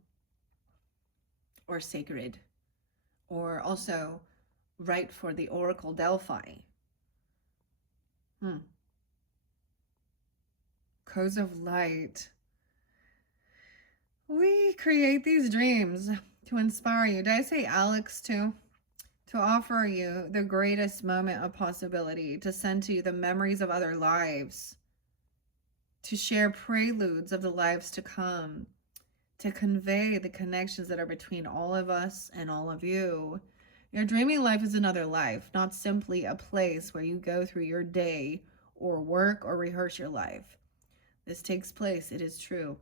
Or sacred. Or also write for the Oracle Delphi. Codes of light. We create these dreams to inspire you. Did I say Alex too? To offer you the greatest moment of possibility, to send to you the memories of other lives, to share preludes of the lives to come, to convey the connections that are between all of us and all of you. Your dreaming life is another life, not simply a place where you go through your day or work or rehearse your life. This takes place, it is true.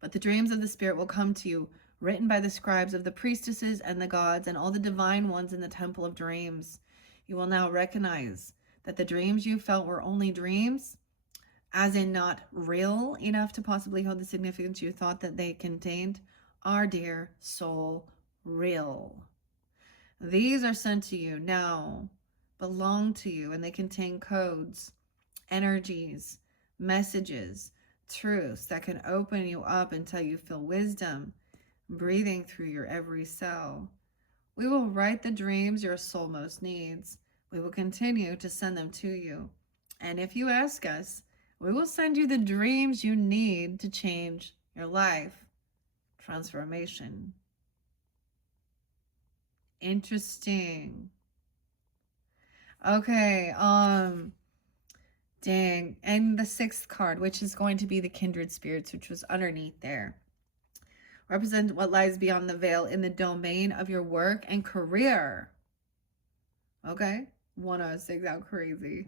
But the dreams of the Spirit will come to you, written by the scribes of the priestesses and the gods and all the divine ones in the temple of dreams. You will now recognize that the dreams you felt were only dreams, as in not real enough to possibly hold the significance you thought that they contained, are, dear soul, real. These are sent to you now, belong to you, and they contain codes, energies, messages, truths that can open you up until you feel wisdom breathing through your every cell. We will write the dreams your soul most needs. We will continue to send them to you. And if you ask us, we will send you the dreams you need to change your life. Transformation. Interesting. Okay, dang. And the 6th card, which is going to be the kindred spirits, which was underneath there. Represent what lies beyond the veil in the domain of your work and career. Okay? 106, how crazy.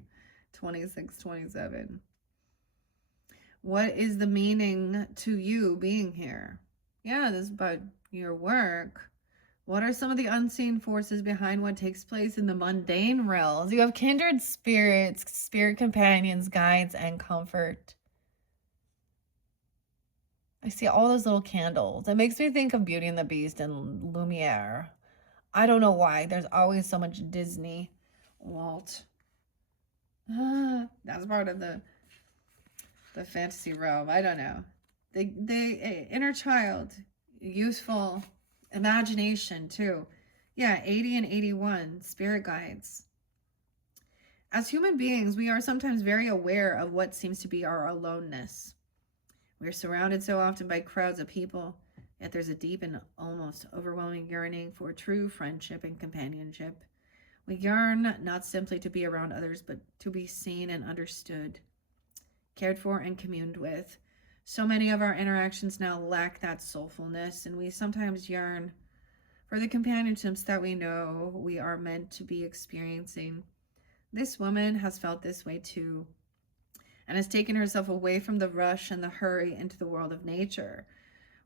26, 27. What is the meaning to you being here? Yeah, this is about your work. What are some of the unseen forces behind what takes place in the mundane realms? You have kindred spirits, spirit companions, guides, and comfort. I see all those little candles. It makes me think of Beauty and the Beast and Lumiere. I don't know why. There's always so much Disney. Walt. That's part of the fantasy realm. I don't know. The inner child, youthful imagination too. Yeah, 80 and 81, spirit guides. As human beings, we are sometimes very aware of what seems to be our aloneness. We're surrounded so often by crowds of people, yet there's a deep and almost overwhelming yearning for true friendship and companionship. We yearn not simply to be around others, but to be seen and understood, cared for and communed with. So many of our interactions now lack that soulfulness, and we sometimes yearn for the companionships that we know we are meant to be experiencing. This woman has felt this way too, and has taken herself away from the rush and the hurry into the world of nature,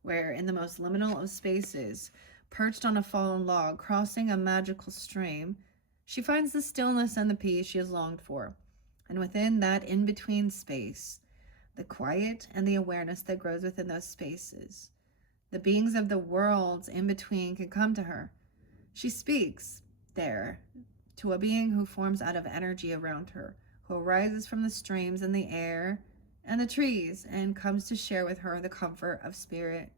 where in the most liminal of spaces, perched on a fallen log, crossing a magical stream, she finds the stillness and the peace she has longed for. And within that in-between space, the quiet and the awareness that grows within those spaces, the beings of the worlds in between can come to her. She speaks there to a being who forms out of energy around her, who arises from the streams and the air and the trees and comes to share with her the comfort of spirit.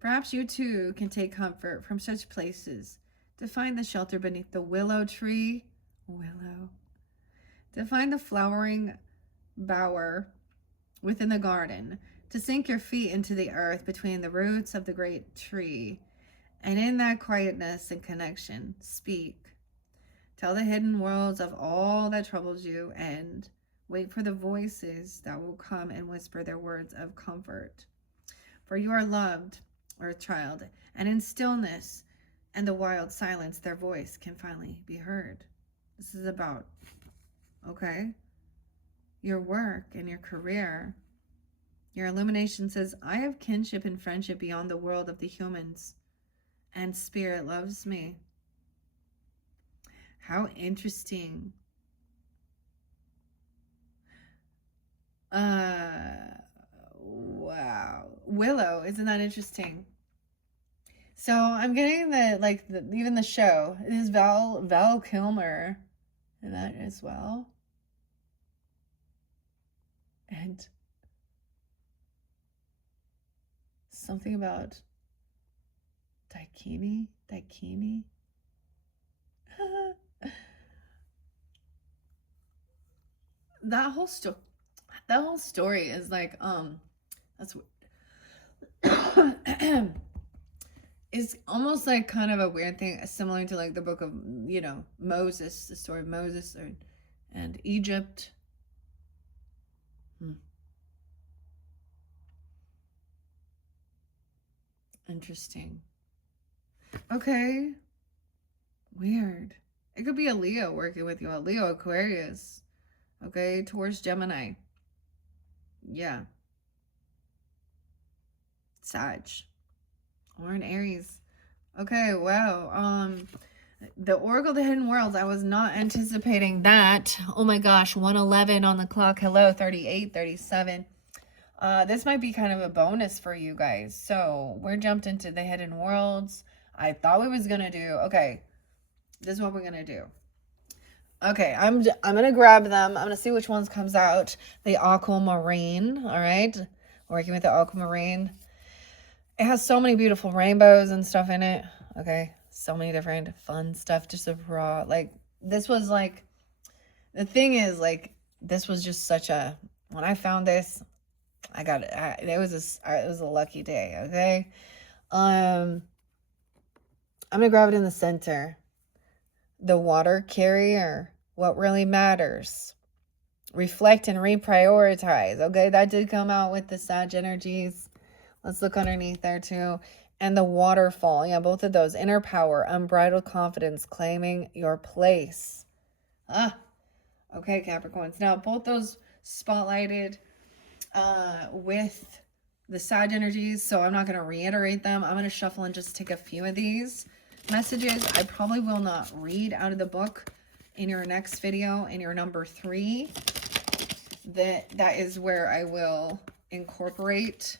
Perhaps you too can take comfort from such places, to find the shelter beneath the willow tree Willow. To find the flowering bower within the garden, to sink your feet into the earth between the roots of the great tree, and in that quietness and connection, speak. Tell the hidden worlds of all that troubles you, and wait for the voices that will come and whisper their words of comfort. For you are loved, Earth child, and in stillness and the wild silence, their voice can finally be heard. This is about, okay, your work and your career. Your illumination says, I have kinship and friendship beyond the world of the humans, and spirit loves me. How interesting. Wow. Willow, isn't that interesting? So I'm getting even the show. It is Val Kilmer in that as well. And something about Daikini. That whole story is like, that's it's almost like kind of a weird thing, similar to like the book of, Moses, the story of Moses and Egypt. Interesting. Okay. Weird. It could be a Leo working with you, a Leo, Aquarius. Okay, Taurus, Gemini. Yeah. Sag. Or an Aries. Okay, wow. The Oracle of the Hidden Worlds, I was not anticipating that. Oh my gosh, 111 on the clock. Hello, 38, 37. This might be kind of a bonus for you guys. So we're jumped into the Hidden Worlds. I thought we was gonna do, okay, this is what we're gonna do. Okay, I'm gonna grab them. I'm gonna see which ones comes out. The aquamarine, all right? Working with the aquamarine. It has so many beautiful rainbows and stuff in it. Okay, so many different fun stuff. Just a raw, like, this was like, the thing is, like, this was just such a, when I found this, I got it. It was a lucky day. Okay, I'm gonna grab it in the center. The water carrier. What really matters. Reflect and reprioritize. Okay, that did come out with the Sag energies. Let's look underneath there too. And the waterfall. Yeah, both of those. Inner power, unbridled confidence, claiming your place. Okay, Capricorns. Now, both those spotlighted with the Sag energies, so I'm not going to reiterate them. I'm going to shuffle and just take a few of these messages. I probably will not read out of the book in your next video, in your number 3. That is where I will incorporate,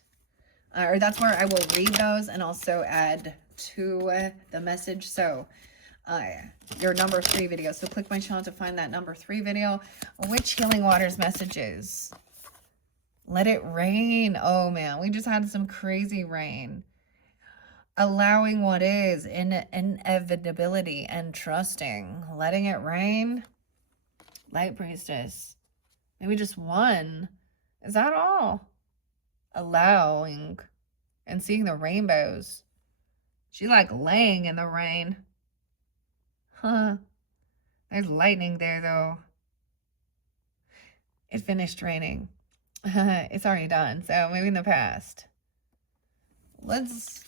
or that's where I will read those and also add to the message. So your number 3 video. So click my channel to find that number 3 video. Witch Healing Waters messages. Let it rain. Oh man, we just had some crazy rain. Allowing what is in inevitability and trusting. Letting it rain. Light Priestess. Maybe just one. Is that all? Allowing and seeing the rainbows. She like laying in the rain. Huh. There's lightning there though. It finished raining. It's already done. So maybe in the past. Let's...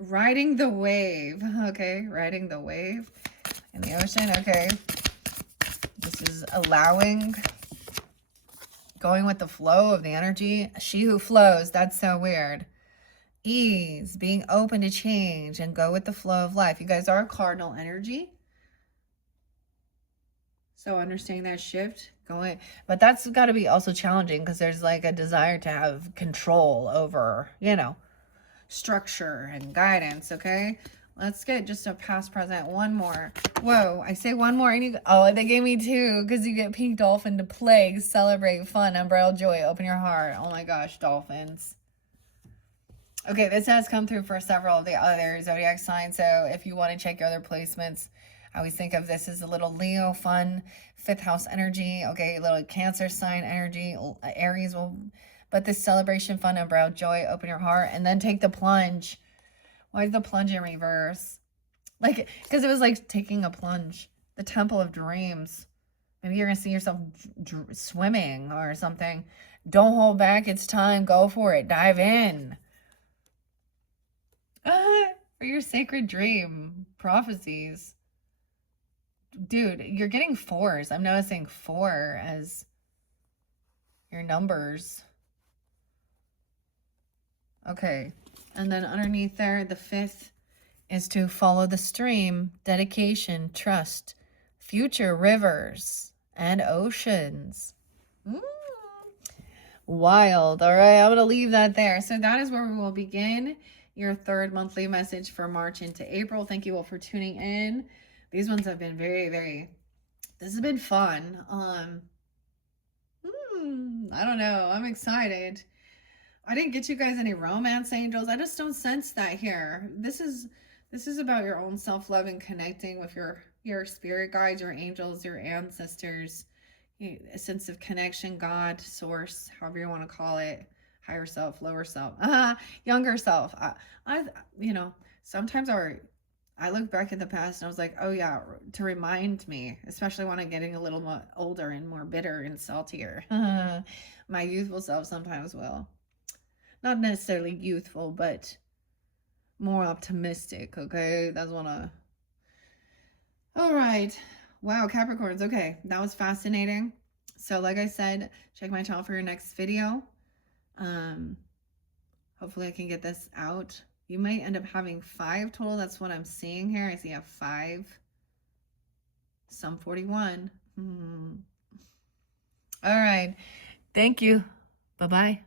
Riding the wave. Okay, riding the wave in the ocean. Okay. This is allowing, going with the flow of the energy. She who flows. That's so weird. Ease, being open to change and go with the flow of life. You guys are cardinal energy. So understanding that shift, going, but that's got to be also challenging because there's like a desire to have control over, structure and guidance. Okay, let's get just a past, present, one more. Whoa, I say one more and you, oh, they gave me 2 because you get pink dolphin to plague, celebrate, fun, unbridled joy, open your heart. Oh my gosh, dolphins. Okay, this has come through for several of the other zodiac signs, so if you want to check your other placements, I always think of this as a little Leo, fun, fifth house energy. Okay, a little Cancer sign energy. Aries will, but this celebration, fun, and brow joy. Open your heart and then take the plunge. Why is the plunge in reverse? Like, because it was like taking a plunge. The temple of dreams. Maybe you're going to see yourself swimming or something. Don't hold back. It's time. Go for it. Dive in. For your sacred dream. Prophecies. Dude, you're getting fours. I'm noticing 4 as your numbers. Okay. And then underneath there, the 5th is to follow the stream, dedication, trust, future rivers and oceans. Wild. All right, I'm going to leave that there. So that is where we will begin your 3rd monthly message for March into April. Thank you all for tuning in. These ones have been very, this has been fun. I don't know. I'm excited. I didn't get you guys any romance angels. I just don't sense that here. This is about your own self-love and connecting with your spirit guides, your angels, your ancestors, a sense of connection, God, source, however you want to call it, higher self, lower self, younger self. Sometimes I look back at the past and I was like, oh yeah, to remind me, especially when I'm getting a little more older and more bitter and saltier. My youthful self sometimes will. Not necessarily youthful, but more optimistic, okay? That's what All right. Wow, Capricorns. Okay, that was fascinating. So like I said, check my channel for your next video. Hopefully I can get this out. You might end up having 5 total. That's what I'm seeing here. I see I have 5. Some 41. All right. Thank you. Bye-bye.